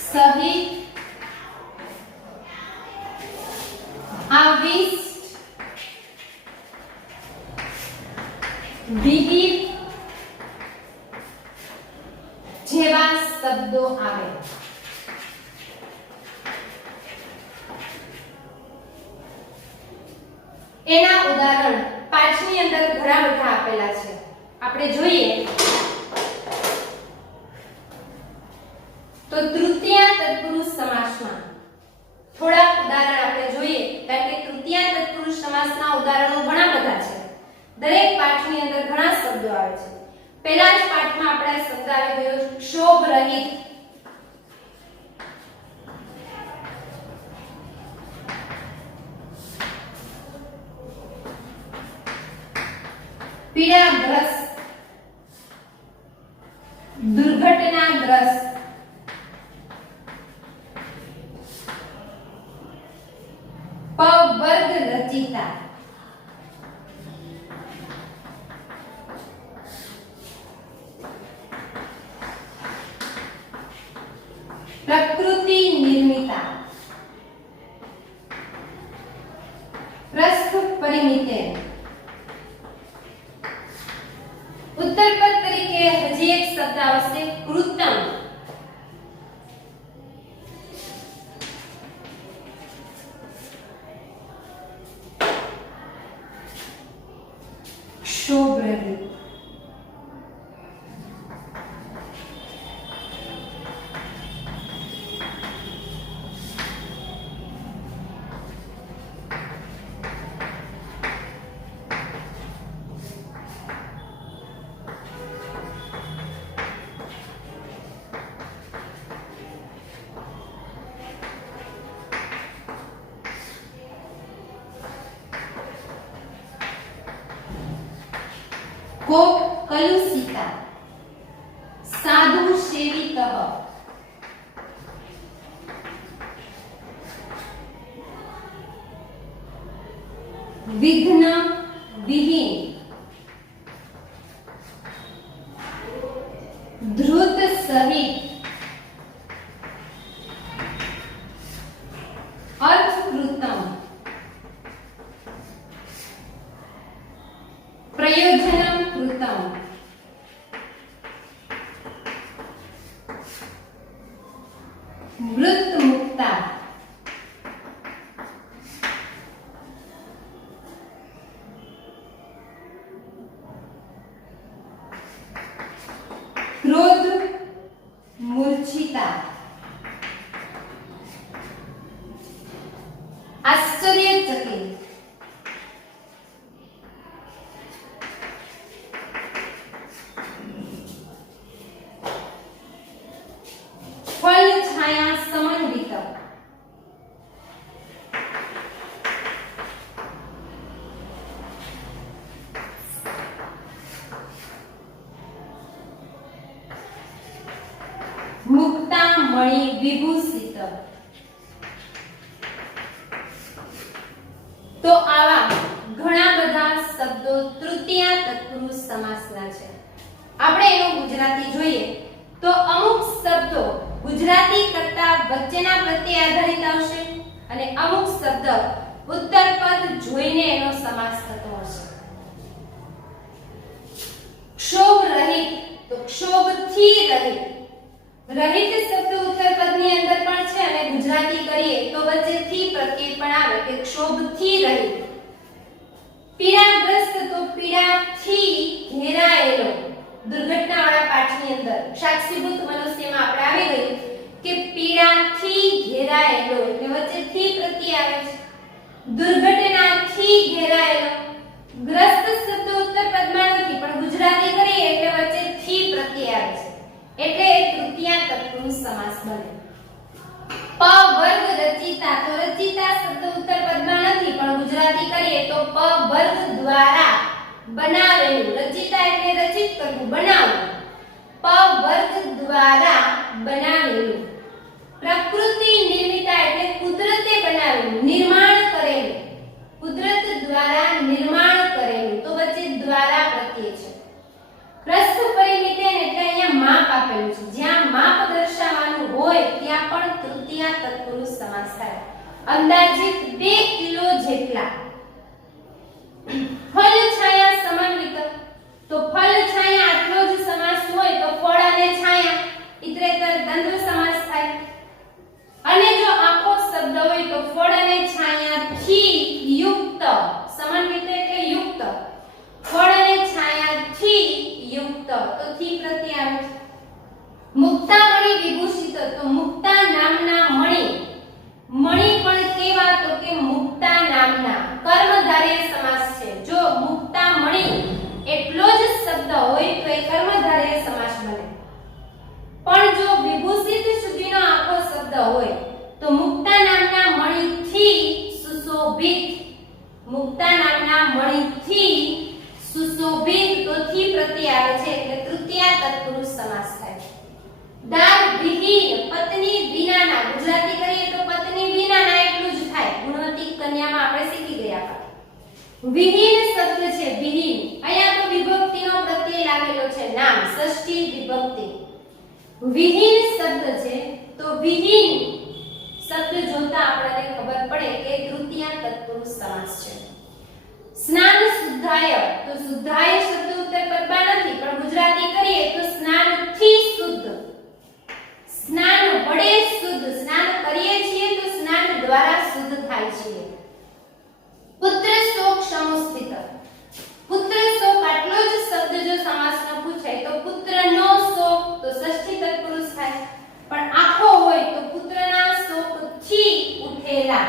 સહિત, આવિષ્ટ, વિહિત જેવા એના ઉદાહરણ પાઠની અંદર ઘણા બધા આપેલા છે. આપણે જોઈએ તો તૃતીયા તત્પુરુષ સમાસમાં થોડા ઉદાહરણ આપણે જોઈએ, કારણ કે તૃતીયા તત્પુરુષ સમાસના ઉદાહરણો ઘણા બધા છે. દરેક પાઠની અંદર ઘણા શબ્દો આવે છે. પહેલા જ પાઠમાં આપણે શબ્દ આવી ગયો ક્ષોભ રહિત. પીડાગ્રસ્ત, દુર્ઘટનાગ્રસ્ત, પવર્ગ રચિતા, પ્રકૃતિ નિર્મિતા, પ્રસ્થ પરિમિતે. ઉત્તરપદ તરીકે હજી એક શબ્દ આવશે કૃતમ. ક્ષોભ રહિત, કોપ કલુષિતા, સાધુ સેવિતઃ, વિઘ્ન વિહીન, ધૃત સહિત, અર્થકૃતમ, પ્રયોજનમ કૃતમ, મૃત મુક્તા, ક્રોધ મૂર્છિતા, આશ્ચર્યચકિત, ફળ છાયા સમન્વિત, મુક્તા મણિ વિભૂષિત. તો આવા ઘણા બધા શબ્દો તૃતીયા તત્પુરુષ સમાસના છે. આપણે એનું ગુજરાતી જોઈએ તો અમુક શબ્દો ગુજરાતી કરતા વચ્ચેના પ્રત્યે આધારિત આવશે અને અમુક શબ્દ ઉત્તરપદ જોઈને એનો સમાસ થતો હશે. ક્ષોભ રહિત, તો ક્ષોભથી રહિત. રહિત શબ્દ ઉત્તરપદની અંદર પણ છે અને ગુજરાતી કરીએ તો વચ્ચેથી પ્રત્યય પણ આવે કે ક્ષોભથી રહિત. પીડાગ્રસ્ત, તો પીડાથી ઘેરાયેલો. દુર્ઘટનાવાળા પાઠની અંદર સાક્ષીભૂત મનુષ્યમાં આપણે આવી ગયું કે પીડાથી ઘેરાયેલો એટલે વચ્ચેથી પ્રત્યય આવે છે. દુર્ઘટનાથી ઘેરાયેલો. ગ્રસ્ત શબ્દ ઉત્તરપદમાં નથી પણ ગુજરાતી કરીએ એટલે વચ્ચેથી પ્રત્યય આવે છે એટલે એ તૃતીયા તત્પુરુષ સમાસ બને. પ વર્ગ રચિતા, તો રચિતા શબ્દ ઉત્તરપદમાં નથી પણ ગુજરાતી કરીએ તો પ વર્ગ દ્વારા બનાવેલું. રચિતા એટલે રચિત કરવું, બનાવવું. પ વર્ગ દ્વારા બનાવેલું. પ્રકૃતિ નિર્મિતા એટલે કુદરતે બનાવેલું, નિર્માણ કરેલું. કુદરત દ્વારા નિર્માણ કરેલું, તો વચ્ચે દ્વારા પ્રત્યય છે. પ્રસ્થ પરિમિતે એટલે અહીંયા માપ આપેલું છે. જ્યાં માપ દર્શાવવાનું હોય ત્યાં પણ તૃતીયા તત્પુરુષ સમાસ થાય. અંદાજિત 2 કિલો જેટલા. ફળ છાયા સમન્વિત, તો ફળ છાયા આટલો જ સમાસ હોય તો ફળ અને છાયા ઇતરેતર દ્વંદ્વ સમાસ થાય. અને જો આખો શબ્દ હોય તો ફળ અને છાયાથી યુક્ત, સમાન મુક્તા નામના મણિથી સુશોભિત તો થી પ્રત્યય આવે છે એટલે તૃતીયા તત્પુરુષ સમાસ થાય. દાર વિહીન પત્ની વિનાના ગુજરાતી કરીએ તો પત્ની વિનાના એટલું જ થાય. ગુણવંતી કન્યામાં આપણે શીખી ગયા. વિહીન શબ્દ છે વિહીન, અહીંયા તો વિભક્તિનો પ્રત્યય લાગેલો છે નામ, ષષ્ઠી વિભક્તિ. વિહીન શબ્દ છે તો વિહીન શબ્દ જોતા આપણને ખબર પડે કે તૃતીયા તત્પુરુષ સમાસ છે. સ્નાન શુદ્ધાય તો શુદ્ધાય શબ્દ ઉત્તરપદમાં નથી પણ ગુજરાતી કરીએ તો સ્નાન થી શુદ્ધ, સ્નાન વડે શુદ્ધ, સ્નાન કરીએ છીએ તો સ્નાન દ્વારા શુદ્ધ થાય છે. પુત્ર શોક સમુસ્થિત, પુત્ર શોક આટલો જ શબ્દ જો સમાસનો પૂછાય તો પુત્રનો શોક તો ષષ્ઠી તત્પુરુષ થાય, પણ આખો હોય તો પુત્રના શોકથી ઉઠેલા,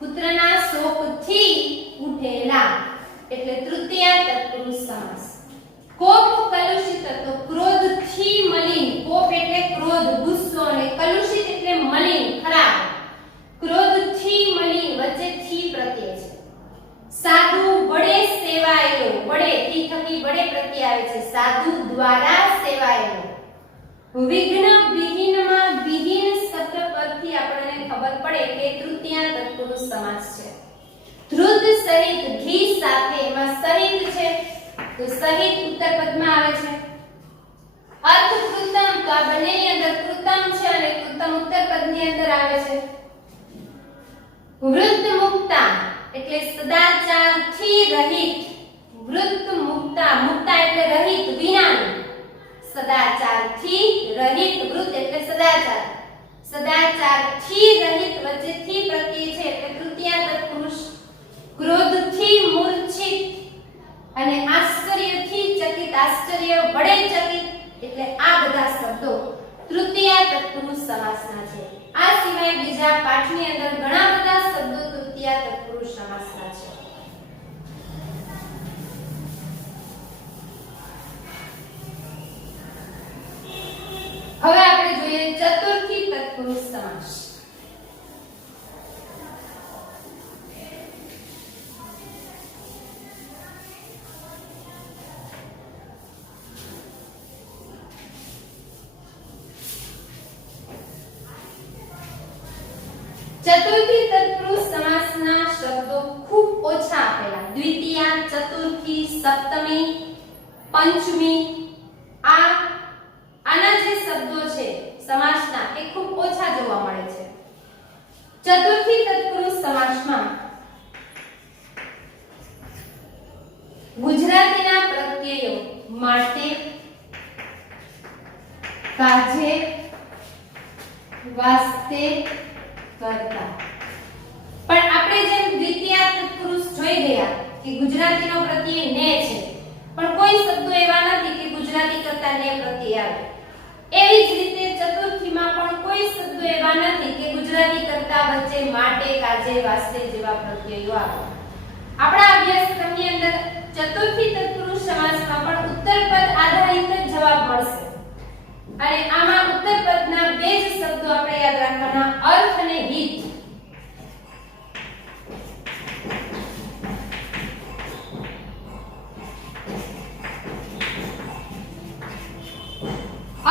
પુત્રના શોકથી ઉઠેલા એટલે તૃતીયા તત્પુરુષ સમાસ. કોપ કલુષિત તો ક્રોધથી મલિન, કોપ એટલે ક્રોધ ગુસ્સો અને કલુષિત એટલે મલિન ખરાબ, ક્રોધથી મલિન વચ્ચે થી પ્રત્યય છે. સાધુ વડે સેવાયેલો, વડે થી થકી વડે પ્રત્યય આવે છે, સાધુ દ્વારા સેવાયેલો. વિઘ્ન વિહીનમાં વિહીન શબ્દ પરથી આપણને ખબર પડે કે તૃતીયા તત્પુરુષ સમાસ છે. ધ્રુત સહિત ઘી સાથે, એમાં સહિત છે તો સહિત ઉત્તરપદમાં આવે છે. અર્થ કૃતમ તો આ બંનેની અંદર કૃતમ છે અને કૃતમ ઉત્તરપદની અંદર આવે છે. વૃદ્ધ મુક્તા એટલે સદાચારથી રહિત, વૃદ્ધ મુક્તા, મુક્તા એટલે રહિત વિનાની, સદાચારથી રહિત, વૃદ્ધ એટલે સદાચાર, સદાચારથી રહિત વચ્ચેથી પ્રત્યય છે એટલે તૃતીયા તત્પુરુષ. ક્રોધથી મૂર્છિત અને આશ્ચર્યથી ચકિત, આશ્ચર્ય વડે ચકિત એટલે આ બધા શબ્દો તૃતીયા તત્પુરુષ સમાસના છે. આ સિવાય બીજા પાઠની અંદર ઘણા બધા શબ્દો તૃતીયા તત્પુરુષ સમાસના છે. હવે આપણે જોઈએ ચતુર્થી તત્પુરુષ સમાસ. ચતુર્થી તત્પુરુષ સમાસના શબ્દો ખૂબ ઓછા આપેલા. દ્વિતીયા, ચતુર્થી, સપ્તમી, પંચમી, આના જે શબ્દો છે સમાસના એ ખૂબ ઓછા જોવા મળે છે. ચતુર્થી તત્પુરુષ સમાસમાં ગુજરાતીના પ્રત્યયો માટે, કાજે, વાસ્તે, કરતા. પણ આપણે જેમ દ્વિતીયા તત્પુરુષ જોઈ ગયા કે ગુજરાતીનો પ્રત્યય ને છે, પણ કોઈ શબ્દો એવા નથી કે ગુજરાતી કરતા ને પ્રત્યય આવે. એવી જ રીતે ચતુર્થીમાં પણ કોઈ શબ્દો એવા નથી કે ગુજરાતી કરતા વચ્ચે માટે, કાજે, વાસ્તે જેવા પ્રત્યયો આવે. આપણા અભ્યાસક્રમની અંદર ચતુર્થી તત્પુરુષ સમાસમાં પણ ઉત્તરપદ આધારિત જ જવાબ મળશે. અને આમાં ઉત્તરપદના બે જ શબ્દો આપણે યાદ રાખવાના, અર્થ અને હિત.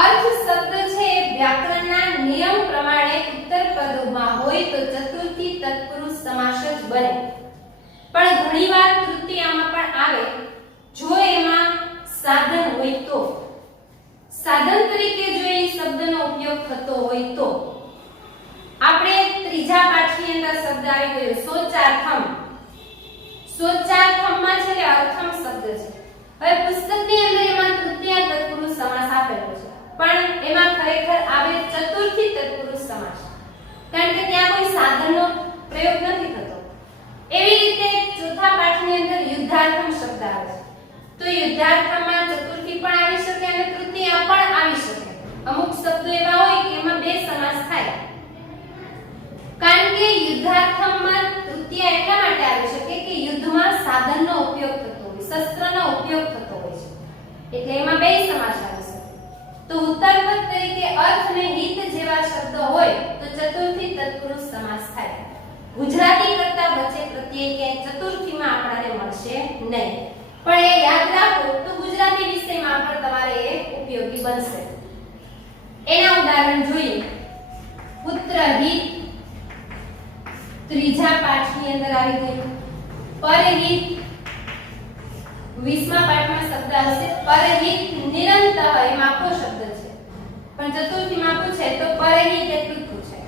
અર્થ શબ્દ છે વ્યાકરણના નિયમ પ્રમાણે ઉત્તરપદોમાં હોય તો ચતુર્થી તત્પુરુષ સમાસ જ બને. પણ ઘણીવાર તૃતીયામાં પણ આવે જો એમાં સાધન હોય તો. સાધન તરીકે જો એ શબ્દનો ઉપયોગ થતો હોય તો. આપણે ત્રીજા પાઠની અંદર શબ્દ આવી ગયો સોચાર્થમ. સોચાર્થમમાં છે અર્થમ શબ્દ છે. હવે પુસ્તકની અંદર એમાં તૃતીયા તત્પુરુષ સમાસ આપેલો છે, પણ એમાં ખરેખર આવે ચતુર્થી તત્પુરુષ સમાસ, કારણ કે ત્યાં કોઈ સાધનનો પ્રયોગ નથી થતો. એવી રીતે ચોથા પાઠની અંદર યુદ્ધાર્થમ શબ્દ આવે છે, તો યુદ્ધાર્થમાં ચતુર્થી પણ આવી શકે અને તૃતીય પણ આવી શકે. અમુક શબ્દો એવા હોય કે એમાં બે સમાસ થાય, કારણ કે યુદ્ધાર્થમાં તૃતીય એટલા માટે આવી શકે કે યુદ્ધમાં સાધનનો ઉપયોગ થતો હોય, શસ્ત્રનો ઉપયોગ થતો હોય છે, એટલે એમાં બે સમાસ આવી શકે. તો ઉત્તરપદ તરીકે અર્થ અને હિત જેવા શબ્દો હોય તો ચતુર્થી તત્પુરુષ સમાસ થાય. ગુજરાતી કરતા વચ્ચે પ્રત્યય કે ચતુર્થી નહીં, પણ એ યાદ રાખો તો ગુજરાતી વિષયમાં પણ તમારે એ ઉપયોગી બનશે. એના ઉદાહરણ જોઈએ. પુત્રહિત ત્રીજા પાઠની અંદર આવી ગયું. પરહિત 20મા પાઠમાં શબ્દ હશે પરહિત નિરંતર, એમ આખો શબ્દ છે, પણ ચતુર્થીમાં પૂછે તો પરહિત એટલું જ પૂછે.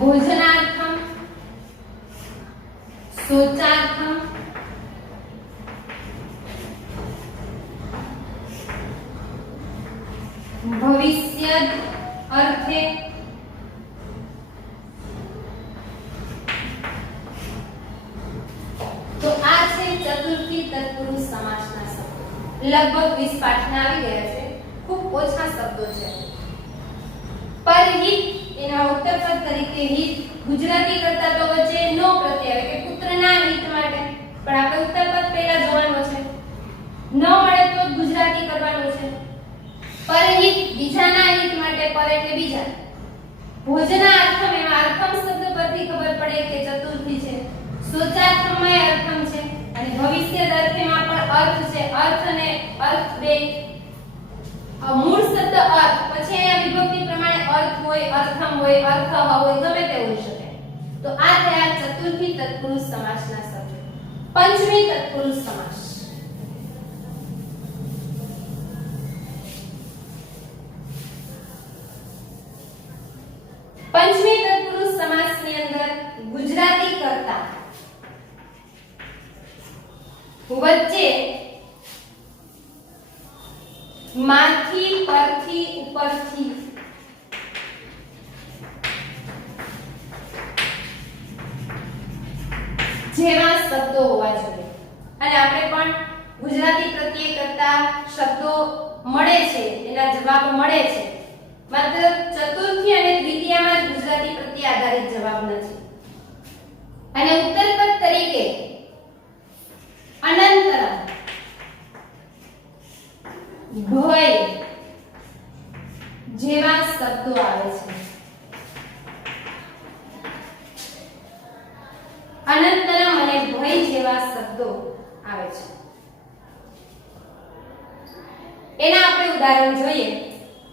ભોજનાર્થમ, શૌચાર્થમ, ભવિષ્યદ અર્થે, તો આ છે ચતુર્થી તત્પુરુષ સમાસના શબ્દો. લગભગ 20 પાઠના આવી ગયા છે, ખૂબ ઓછા શબ્દો છે. પરહિત એના ઉત્તરપદ તરીકે હિત, ગુજરાતી કરતા તો વચ્ચે નો પ્રત્યય આવે કે પુત્રના હિત માટે, પણ આપણે ઉત્તરપદ પહેલા જોવાનો છે. ન મળે તો ગુજરાતી કરવાનું છે. પરહિત બીજાના હિત માટે, પર એટલે બીજા. ભોજનાર્થમ, એમાં અર્થમ શબ્દ પરથી ખબર પડે કે ચતુર્થી છે. શૌચાર્થમમાં અર્થમ છે, અને ભવિષ્યદ અર્થમાં પણ અર્થ છે. અર્થ અને અર્થ બે મૂળ શબ્દ અર્થ, પછી અહીંયા વિભક્તિ પ્રમાણે અર્થ હોય, અર્થમ હોય, અર્થ હોય, ગમે તે હોઈ શકે. તો આ થયા ચતુર્થી તત્પુરુષ સમાસના શબ્દો. પંચમી તત્પુરુષ સમાસ. પંચમી તત્પુરુષ સમાસની અંદર ગુજરાતી કરતા વચ્ચે માંથી, પરથી, ઉપરથી જેવા શબ્દો હોવા જોઈએ. અને આપણે પણ ગુજરાતી પ્રત્યે કરતા શબ્દો મળે છે, એના જવાબ મળે છે, માત્ર ચતુર્થી અને દ્વિતીયામાં જ ગુજરાતી પ્રત્યે આધારિત જવાબ નથી. અને ઉત્તરપદ તરીકે અનંતરમ, ભય જેવા શબ્દો આવે છે. અનંતરમ અને ભય જેવા શબ્દો આવે છે. એના આપણે ઉદાહરણ જોઈએ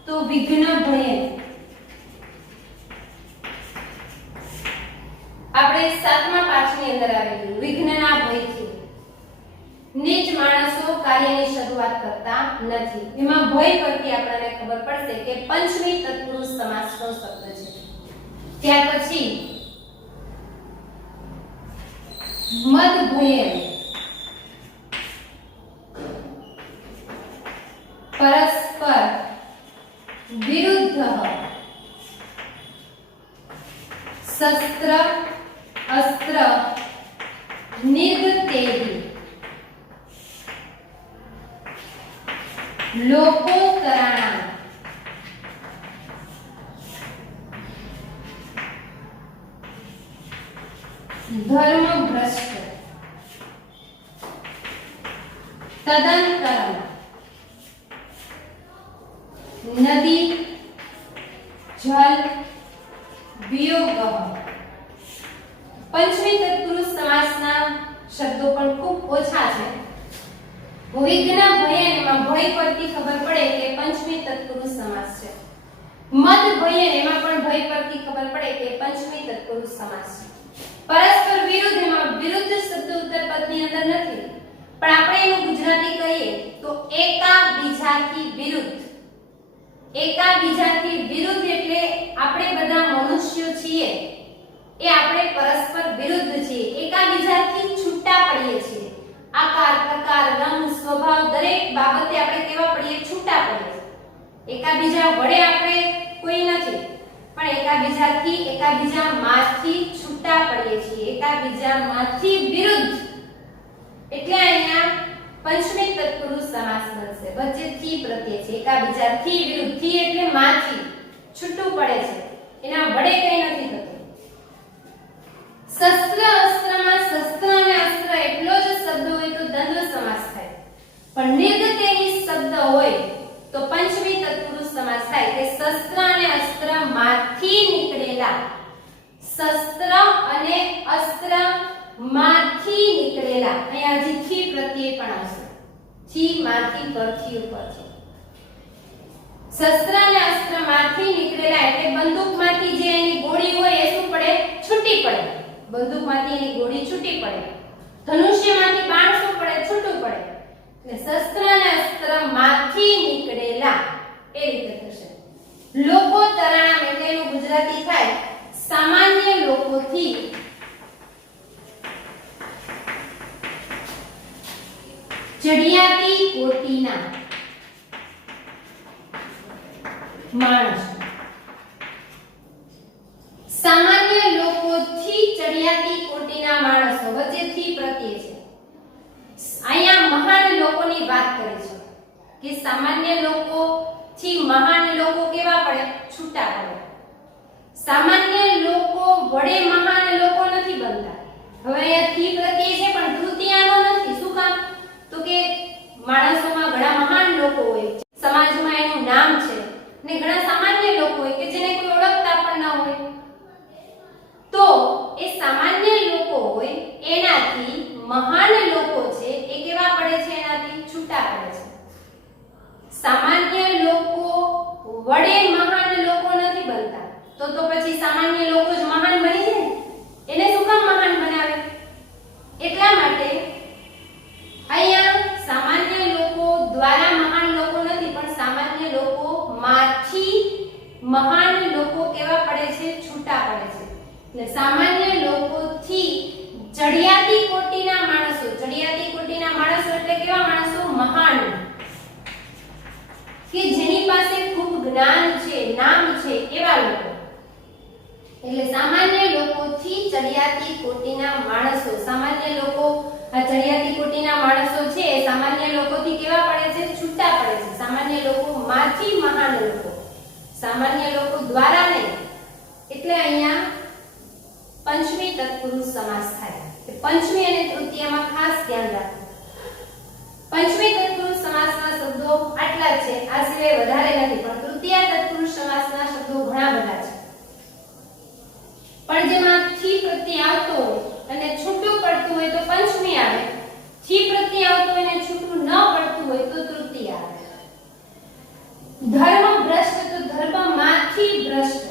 તો વિઘ્ન ભય. આપણે 7મા પાઠની અંદર આવેલું વિઘ્નના ભયથી. નીચ માણસો કાર્યની શરૂઆત કરતા નથી. એમાં ભય પરથી આપણને ખબર પડશે કે પંચમી તત્પુરુષ સમાસનો શબ્દ છે. ત્યાર પછી મદ ભય, પરસ્પર વિરુદ્ધ, શસ્ત્ર અસ્ત્ર નિર્ગતેહી, લોકોત્તરાણા, ધર્મ ભ્રષ્ટ, તદંતરમ, નદી, જલ, વિયોગઃ. પંચમી તત્પુરુષ સમાસના શબ્દો પણ ખૂબ ઓછા છે. વિઘ્ન ભય, એમાં ભય પરથી ખબર પડે કે પંચમી તત્પુરુષ સમાસ છે. મદ ભય, એમાં પણ ભય પરથી ખબર પડે કે પંચમી તત્પુરુષ સમાસ છે. પરસ્પર વિરુદ્ધ, એમાં વિરુદ્ધ શબ્દ ઉત્તરપદની અંદર નથી, પણ આપણે એનું ગુજરાતી કહીએ તો એકાબીજાથી વિરુદ્ધ. એકાબીજાથી વિરુદ્ધ એટલે આપણે બધા મનુષ્યો છીએ, એ આપણે પરસ્પર વિરુદ્ધ છીએ, એકાબીજાથી છૂટા પડીએ છીએ. આકાર, પ્રકાર, રંગ, સ્વભાવ દરેક બાબતે આપણે કેવા પડીએ? છૂટા પડીએ. એકાબીજા વડે આપણે કોઈ નથી, પણ એકાબીજાથી, એકાબીજામાંથી છૂટા પડીએ છીએ, એકાબીજામાંથી વિરુદ્ધ. એટલે અહીંયા પંચમી તત્પુરુષ સમાસ બનશે. વચ્ચે થી પ્રત્યય છે, એકાબીજાથી વિરુદ્ધ. થી એટલે માંથી છૂટું પડે છે, એના વડે કઈ નથી થતું. શસ્ત્ર અસ્ત્રમાં શસ્ત્ર અને અસ્ત્ર એટલો જ શબ્દ હોય તો દ્વંદ્વ સમાસ થાય, પણ નિર્ગતેહી શબ્દ હોય તો પંચમી તત્પુરુષ સમાસ થાય કે શસ્ત્ર અને અસ્ત્ર માંથી નીકળેલા શસ્ત્ર અને અસ્ત્ર માંથી નીકળેલા, અહીંયા હજી થી પ્રત્યય પણ આવશે, થી માંથી પરથી ઉપર છે, શસ્ત્ર અને અસ્ત્ર માંથી નીકળેલા એટલે બંદૂકમાંથી જે એની ગોળી હોય એ શું પડે, છૂટી પડે, બંદૂકમાંથી એની ગોળી છૂટી પડે, ધનુષ્યમાંથી બાણ શું પડે, છૂટું પડે, એટલે શસ્ત્ર અને અસ્ત્ર માંથી નીકળેલા એ રીતે થશે. લોકો તરાણા એટલે એનું ગુજરાતી થાય સામાન્ય લોકોથી ચડિયાતી કોટીના માણસ, સામાન્ય લોકોથી ચડિયાતી કોટીના માણસો, વચ્ચેથી પ્રત્યય છે. અહીંયા મહાન લોકોની વાત કરે છે કે સામાન્ય લોકો થી મહાન લોકો કેવા પડે, છૂટા પડે. સામાન્ય લોકો વડે મહાન લોકો નથી બનતા. હવે અહીંયા થી પ્રત્યય છે પણ તૃતીયાનો નથી. શું કામ? તો કે માણસોમાં ઘણા મહાન લોકો હોય, સમાજમાં એનું નામ છે, ને ઘણા સામાન્ય લોકો હોય કે જેને કોઈ ઓળખતા પણ ન હોય. તો એ સામાન્ય લોકો હોય એનાથી મહાન લોકો છે એ કેવા પડે છે, એનાથી છૂટા પડે છે. સામાન્ય લોકો વડે મહાન લોકો નથી બનતા. તો પછી સામાન્ય લોકો જ મહાન બની જાય, એને શું કામ મહાન બનાવે? એટલા માટે અહીંયા સામાન્ય લોકો દ્વારા મહાન લોકો નથી, પણ સામાન્ય લોકો માંથી મહાન લોકો કેવા પડે છે, છૂટા પડે છે. એટલે સામાન્ય લોકોથી ચડિયાતી કોટીના માણસો, ચડિયાતી કોટીના માણસો એટલે કેવા માણસો, મહાન, કે જેની પાસે ખૂબ જ્ઞાન છે, નામ છે, એવા લોકો. એટલે સામાન્ય લોકોથી ચડિયાતી કોટીના માણસો, સામાન્ય લોકો, આ ચડિયાતી કોટીના માણસો છે એ સામાન્ય લોકોથી કેવા પડે છે, છૂટા પડે છે. સામાન્ય લોકો માંથી મહાન લોકો, સામાન્ય લોકો દ્વારા નહીં. એટલે અહીંયા પંચમી તત્પુરુષ સમાસ થાય. પંચમી અને તૃતીયામાં ખાસ ધ્યાન રાખો. પંચમી તત્પુરુષ સમાસના શબ્દો આટલા છે, આ સિવાય વધારે નથી, પણ તૃતીય તત્પુરુષ સમાસના શબ્દો ઘણા બધા છે. પણ જેમાં થી પ્રત્યય આવતો હોય અને છૂટું પડતું હોય તો પંચમી આવે, થી પ્રત્યય આવતો હોય અને છૂટું ન પડતું હોય તો તૃતીય આવે. ધર્મ ભ્રષ્ટ તો ધર્મમાંથી ભ્રષ્ટ,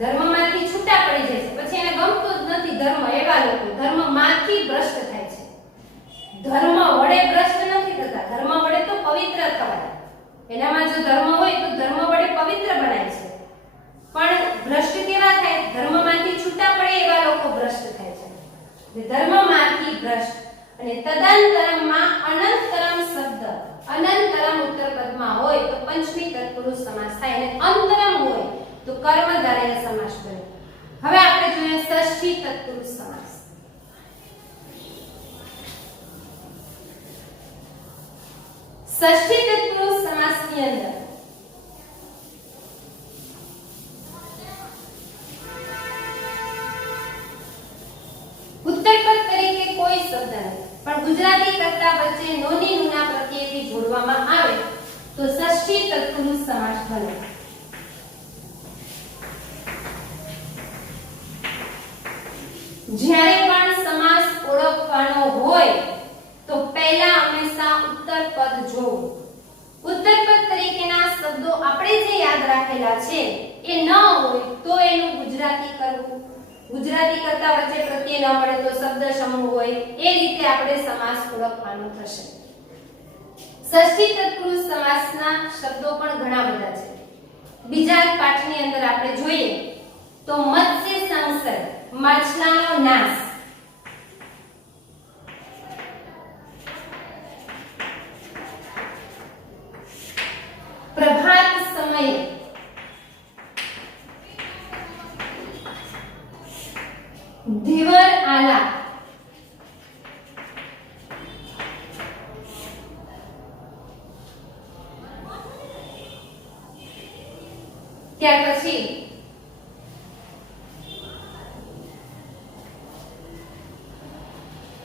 ધર્મમાંથી છૂટા પડી જાય છે, પછી એને ગમતો જ નથી ધર્મ, એવા લોકો ધર્મમાંથી ભ્રષ્ટ થાય છે. ધર્મ વડે ભ્રષ્ટ નથી થતા, ધર્મ વડે તો પવિત્ર થવાય. એનામાં જો ધર્મ હોય તો ધર્મ વડે પવિત્ર બનાય છે. પણ ભ્રષ્ટ કેવા થાય, ધર્મમાંથી છૂટા પડે એવા લોકો ભ્રષ્ટ થાય છે. ધર્મમાંથી ભ્રષ્ટ. અને તદંતરમમાં અનંતરમ શબ્દ, અનંતરમ ઉત્તર પદમાં હોય તો પંચમી તત્પુરુષ સમાસ થાય, અને અંતરમ હોય તો કર્મધારય સમાસ બને. હવે આપણે જોઈએ ષષ્ઠી તત્પુરુષ સમાસ. ષષ્ઠી તત્પુરુષ સમાસની અંદર ઉત્તરપદ તરીકે કોઈ શબ્દ નથી, પણ ગુજરાતી કરતા વચ્ચે નોની નુના પ્રત્યયથી જોડવામાં આવે તો ષષ્ઠી તત્પુરુષ સમાસ બને. જ્યારે પણ સમાસ ઓળખવાનો હોય તો પહેલા હંમેશા ઉત્તરપદ જોવું. ઉત્તરપદ તરીકેના શબ્દો આપણે જે યાદ રાખેલા છે એ ન હોય તો એનું ગુજરાતી કરવું. ગુજરાતી કરતા વચ્ચે પ્રત્યય ન મળે તો શબ્દ સમૂહ હોય, એ રીતે આપણે સમાસ ઓળખવાનો થશે. ષષ્ઠી તત્પુરુષ સમાસના શબ્દો પણ ઘણા બધા છે. બીજા પાઠની અંદર આપણે જોઈએ તો મત્સ્ય સંસર્ગ, માછલાનો નાશ, પ્રભાત સમયે, ધીવર આલા, ત્યાર પછી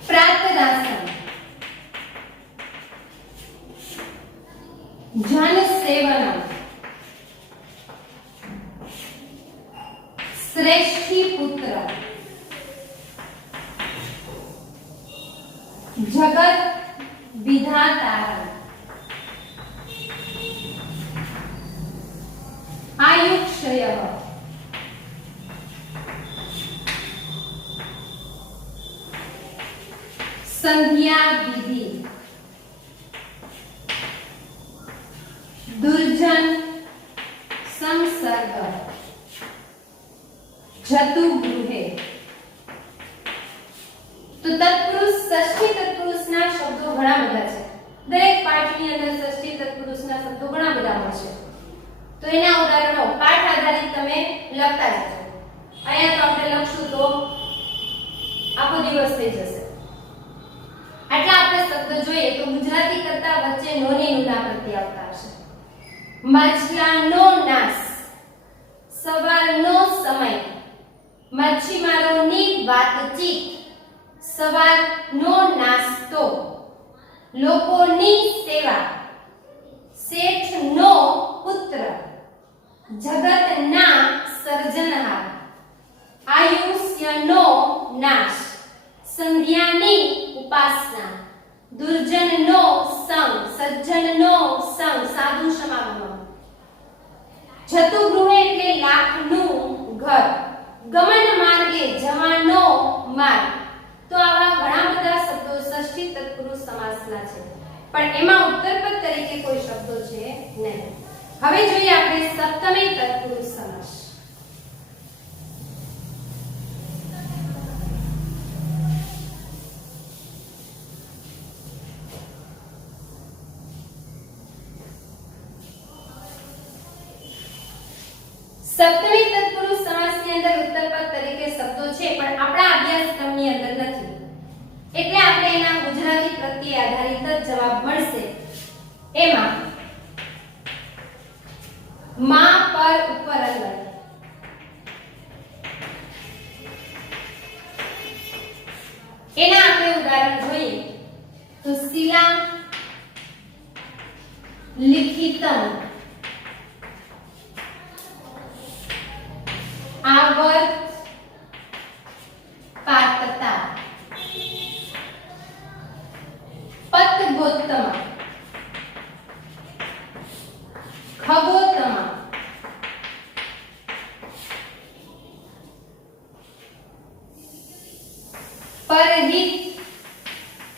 પ્રાતદાસન, જન સેવનમ, શ્રેષ્ઠી પુત્ર, जगत विधातारम् आयुक्षयः संध्या विधि दुर्जन संसर्ग जतु गृहे। तो तत्पुरुष षष्ठी तत्पुरुषना शब्दो घણા બધા છે દરેક પાઠની અંદર ષષ્ઠી તત્પુરુષના શબ્દો ઘણા બધા મળશે તો એના ઉદાહરણો પાઠ આધારિત તમે લખતા જજો અહીંયા તો આપણે લખશું તો આખો દિવસ થઈ જશે આટલા આપણે શબ્દ જોઈએ તો ગુજરાતી કરતા વચ્ચે નોની નુના પ્રત્યય આવતા હશે માછલાનો નાશ સવારનો સમય માછીમારોની વાતચીત સવારનો નાસ્તો લોકોની સેવા શેઠનો પુત્ર જગતના સર્જનહાર આયુષ્યનો નાશ સંધ્યાની ઉપાસના દુર્જનનો સંગ સજ્જનનો સંગ સાધુ સમાગમ જતુગૃહે એટલે લાખનું ઘર ગમન માર્ગે જવાનો માર્ગ તો આવા ઘણા બધા શબ્દો ષષ્ઠી તત્પુરુષ સમાસના છે પણ એમાં ઉત્તરપદ તરીકે કોઈ શબ્દો છે નહીં હવે જોઈએ આપણે સપ્તમી તત્પુરુષ સમાસ સપ્તમી તત્પુરુષ સમાસની અંદર ઉત્તરપદ તરીકે શબ્દો છે પણ આપણા અભ્યાસક્રમની અંદર નથી એટલે આપણે એના ગુજરાતી પ્રત્યય આધારિત જ જવાબ મળશે એમાં માં પર ઉપર અંદર એના આપણે ઉદાહરણ જોઈએ તો શિલા લિખિતમ આવર્ત પાતતા પતગોત્તમ ખગોત્તમ પરહિત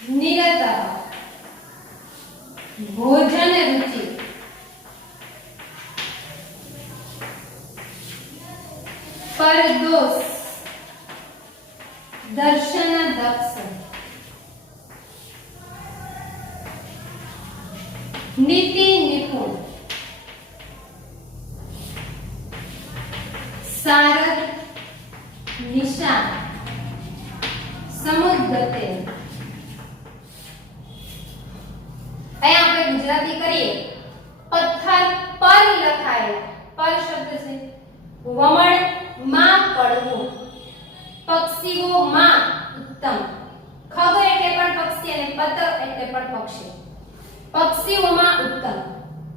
નિરતઃ ભોજન રુચિ परदोष दर्शन दक्ष नीति निपुण सारद निशान समुद्गते અહીં આપણે ગુજરાતી કરીએ પથ્થર પર લખાય પર શબ્દ છે વમણ માં પડવું પક્ષીઓમાં ઉત્તમ ખગ એટલે પણ પક્ષી અને પત એટલે પણ પક્ષી પક્ષીઓમાં ઉત્તમ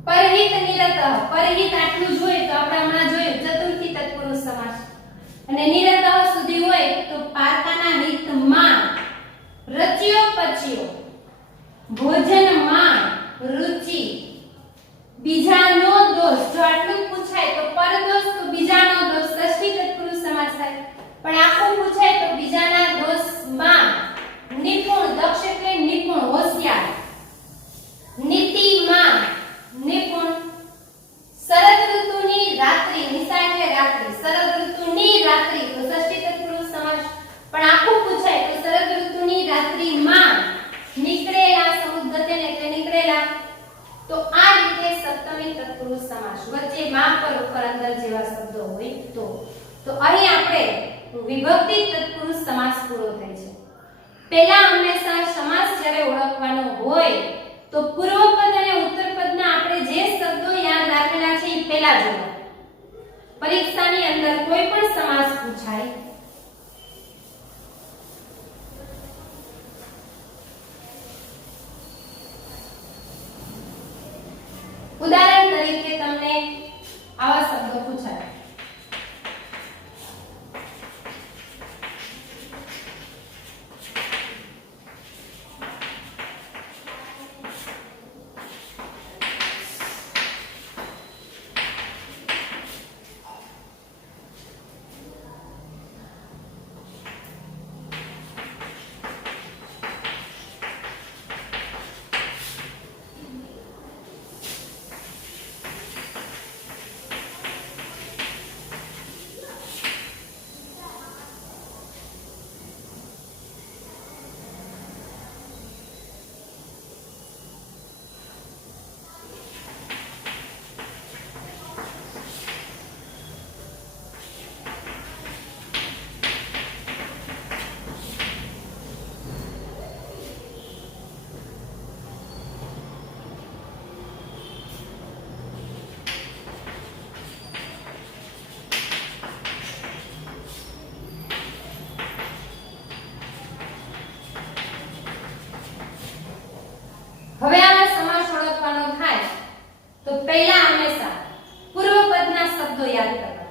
પરહિત નિરત પરહિત આટલું જોઈએ તો આપણે હમણાં જોયું ચતુર્થી તત્પુરુષ સમાસ અને નિરત સુધી હોય તો પારકાના હિતમાં રચ્યો પચ્યો ભોજનમાં રુચિ બીજાનો દોષ જો આટલું પૂછાય તો પરદોષ તો બીજાનો દોષ ષષ્ઠી તત્પુરુષ સમાસ થાય પણ આખું પૂછાય તો બીજાના દોષમાં નિપુણ દક્ષ એટલે નિપુણ હોશિયાર નીતિમાં નિપુણ શરદ ઋતુની રાત્રિ નિશા એટલે રાત્રિ શરદ ઋતુની રાત્રિ તો ષષ્ઠી તત્પુરુષ સમાસ પણ આખું પૂછાય તો શરદ ઋતુની રાત્રિમાં નીકળેલા સમુદ્રતે એટલે નીકળેલા તો આ રીતે સપ્તમી તત્પુરુષ સમાસ વચ્ચે માં પર ઉપર અંદર જેવા શબ્દો હોય તો અહીં આપણે વિભક્તિ તત્પુરુષ સમાસ પૂરો થાય છે પહેલા હંમેશા સમાસ જ્યારે ઓળખવાનો હોય તો પૂર્વપદ અને ઉત્તરપદના આપણે જે શબ્દો યાદ રાખેલા છે એ પહેલા જોવા પરીક્ષાની અંદર કોઈ પણ સમાસ પૂછાય ઉદાહરણ તરીકે તમને આવા શબ્દો પૂછાય પહેલા હંમેશા પૂર્વપદના શબ્દો યાદ કરવા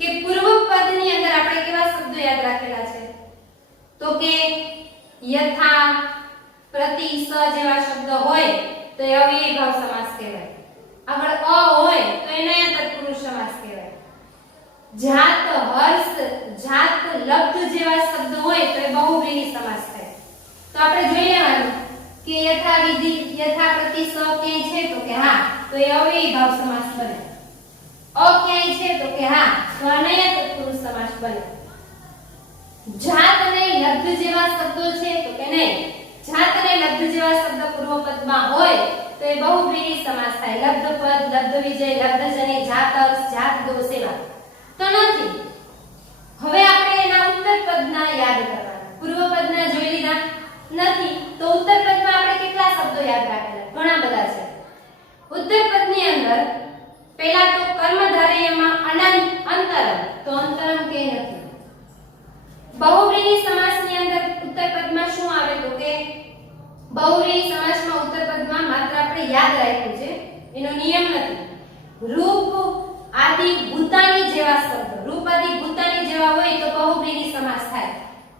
કે પૂર્વપદની અંદર આપણે કેવા શબ્દો યાદ રાખેલા છે તો કે યથા પ્રતિ સ જેવા શબ્દો હોય તો એ અવ્યયભાવ સમાસ કહેવાય. આગળ અ હોય તો એને તત્પુરુષ સમાસ કહેવાય. જાત હર્ષ જાત લબ્ધ જેવા શબ્દો હોય તો એ બહુવ્રીહી સમાસ થાય. તો આપણે જોઈ લેવાનું કે યથા વિધિ યથા પ્રતિ સ ક્યાંય છે તો કે હા તો એ અવ્યયભાવ સમાસ બને. અ ક્યાંય છે તો કે હા તો અનય તત્પુરુષ સમાસ બને. જાત અને લબ્ધ જેવા શબ્દો છે તો કે નહીં. જાત અને લબ્ધ જેવા શબ્દ પૂર્વપદમાં હોય તો એ બહુવ્રીહી સમાસ થાય. લબ્ધ પદ લબ્ધ વિજય લબ્ધ જની જાત અર્થ જાત દોષ એવા તો નથી. હવે આપણે એના ઉત્તર પદના યાદ કરવાના. પૂર્વપદના જોઈ લીધા નથી તો ઉત્તર પદમાં આપણે કેટલા શબ્દો યાદ રાખેલા? ઘણા બધા છે. ઉત્તર પદની અંદર પહેલા તો કર્મધારયમાં અંતરમ તો અંતરમ કે નથી. બહુવ્રીહી સમાસની અંદર ઉત્તર પદમાં શું આવે તો કે બહુવ્રીહી સમાસમાં ઉત્તર પદમાં માત્ર આપણે યાદ રાખ્યું છે, એનો નિયમ નથી. રૂપ આદિ ભૂતાની જેવા શબ્દો રૂપ આદિ ભૂતાની જેવા હોય તો બહુવ્રીહી સમાસ થાય.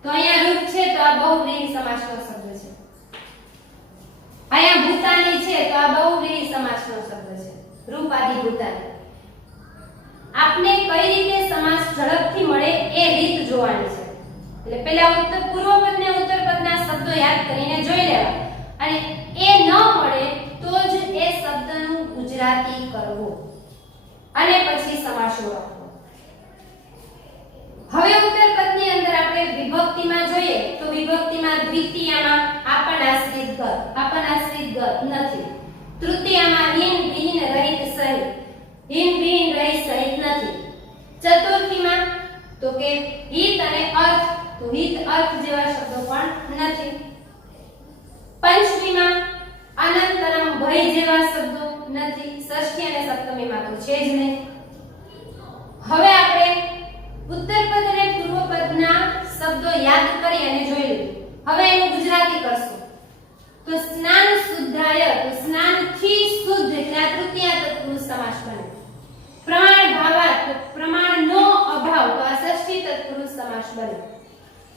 તો અહીંયા રૂપ છે તો આ બહુવ્રીહી સમાસનો શબ્દ છે. અહીંયા ભૂતાની છે તો આ બહુવ્રીહી સમાસનો શબ્દ છે. રૂપ આદિ ભૂતાની. આપને કઈ રીતે સમાસ ઝડપથી મળે એ રીત જોવાની છે. એટલે પહેલા પૂર્વપદ ને ઉત્તરપદના શબ્દો યાદ કરીને જોઈ લેવા અને એ ન મળે તો જ એ શબ્દનું ગુજરાતી કરવું અને પછી સમાસ ઓળખવો. હવે ઉત્તરપદની અંદર આપણે વિભક્તિમાં જોઈએ તો વિભક્તિમાં દ્વિતીયામાં આપણ આશ્રિત ગત નથી. તૃતીયામાં હિન વિહીન રહિત સહિત હિન વિહીન રહિત સહિત નથી. ચતુર્થીમાં તો કે હિત અને અર્થ તો હિત અર્થ જેવા શબ્દો પણ નથી. પંચમીમાં અનંતરમ ભય જેવા શબ્દો નથી. ષષ્ઠી અને સપ્તમીમાં તો છે જ નહીં. હવે આપણે ઉત્તરપદ અને પૂર્વપદના શબ્દો યાદ કરી અને જોઈ લીધું. હવે એનું ગુજરાતી કરશું. તો સ્નાન શુદ્ધાય તો સ્નાનથી શુદ્ધ એટલે આ તૃતીય તત્પુરુષ સમાસ બને. પ્રમાણ ભાવાત તો પ્રમાણનો અભાવ તો આ ષષ્ઠી તત્પુરુષ સમાસ બને.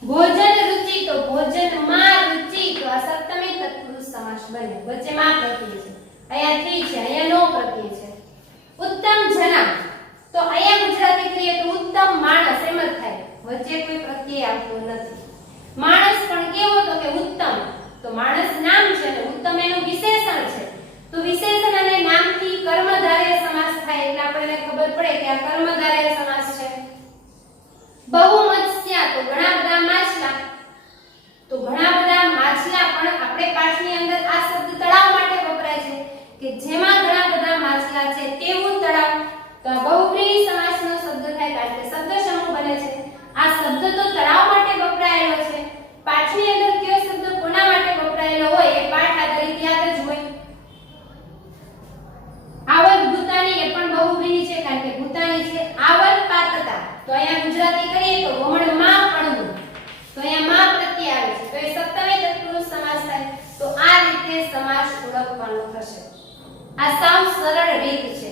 ભોજન રુચિ તો ભોજનમાં રુચિ તો આ સપ્તમી તત્પુરુષ સમાસ બને. વચ્ચે માં પ્રત્યય છે, અહીંયા થી છે, અહીંયા નો પ્રત્યય છે. ઉત્તમ જના તો અહીંયા ગુજરાતી કરીએ તો ઉત્તમ માણસ એમ જ થાય, વચ્ચે કોઈ પ્રત્યય આવતો નથી. માણસ પણ કેવો તો કે ઉત્તમ તો માણસ નામ છે અને ઉત્તમ એનું વિશેષણ છે. તો વિશેષણ અને નામથી કર્મધારય સમાસ થાય એટલે આપણને ખબર પડે કે આ કર્મધારય સમાસ છે. બહુમત્સ્યા તો ઘણા બધા માછલા તો ઘણા બધા માછલા પણ આપણે પાઠની અંદર આ શબ્દ તળાવ માટે વપરાય છે કે જેમાં ઘણા બધા માછલા છે તેવું તળાવ. તો આ બહુવ્રીહી સમાસનો શબ્દ થાય કારણ કે શબ્દ સમૂહ બને છે. આ શબ્દ તો તળાવ માટે વપરાયેલો છે. પાઠની અંદર કયો શબ્દ કોના માટે વપરાયેલો હોય એ પાઠ આધારિત યાદ જ હોય. આવત ભૂતાની એ પણ બહુવ્રીહી છે કારણ કે ભૂતાની છે. આવત પાતતા તો અહીંયા ગુજરાતી કરીએ તો વમણમાં પણવું તો અહીંયા માં પ્રત્યય આવે છે તો એ સપ્તમી તત્પુરુષ સમાસ થાય. તો આ રીતે સમાસ ઓળખવાનો થશે. આ સાવ સરળ રીત છે.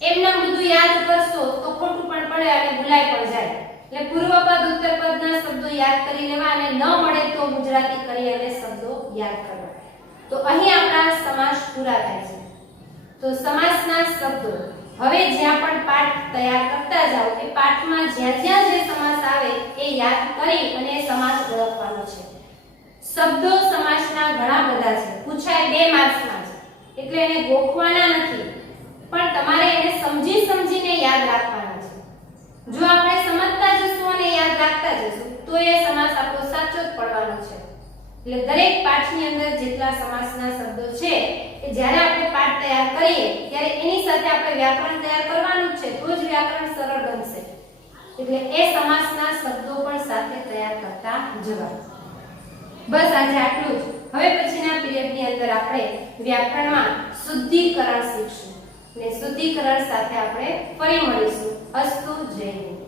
એમના બધું યાદ કરશો તો ખોટું પણ પડે અને ભૂલાઈ પણ જાય. એટલે પૂર્વપદ ઉત્તરપદના શબ્દો યાદ કરી લેવા અને ન મળે તો ગુજરાતી કરી અને શબ્દો યાદ કરવા. તો અહીં આપણા સમાસ પૂરા થાય છે. તો સમાસના શબ્દો હવે જ્યાં પણ પાઠ તૈયાર કરતા જાઓ એ પાઠમાં જ્યાં જ્યાં જે સમાસ આવે એ યાદ કરી અને સમાસ ઓળખવાનો છે. શબ્દો સમાસના ઘણા બધા છે, પૂછાય 2 માર્ક્સમાં છે એટલે એને ગોખવાના નથી પણ તમારે એને સમજીને યાદ રાખવાના છે. જો આપણે સમજતા જશું અને યાદ રાખતા જશું તો એ સમાસ આપણો સાચો જ પડવાનો છે. એટલે દરેક પાઠની અંદર જેટલા સમાસના શબ્દો છે એ જ્યારે આપણે પાઠ તૈયાર કરીએ ત્યારે એની સાથે આપણે વ્યાકરણ તૈયાર કરવાનું છે તો જ વ્યાકરણ સરળ બનશે. એટલે એ સમાસના શબ્દો પણ સાથે તૈયાર કરતા જવા. બસ આજે આટલું જ. હવે પછીના પીરિયડની અંદર આપણે વ્યાકરણમાં શુદ્ધિકરણ શીખશું અને શુદ્ધિકરણ સાથે આપણે ફરી મળીશું. અસ્તુ જય હિન્દ.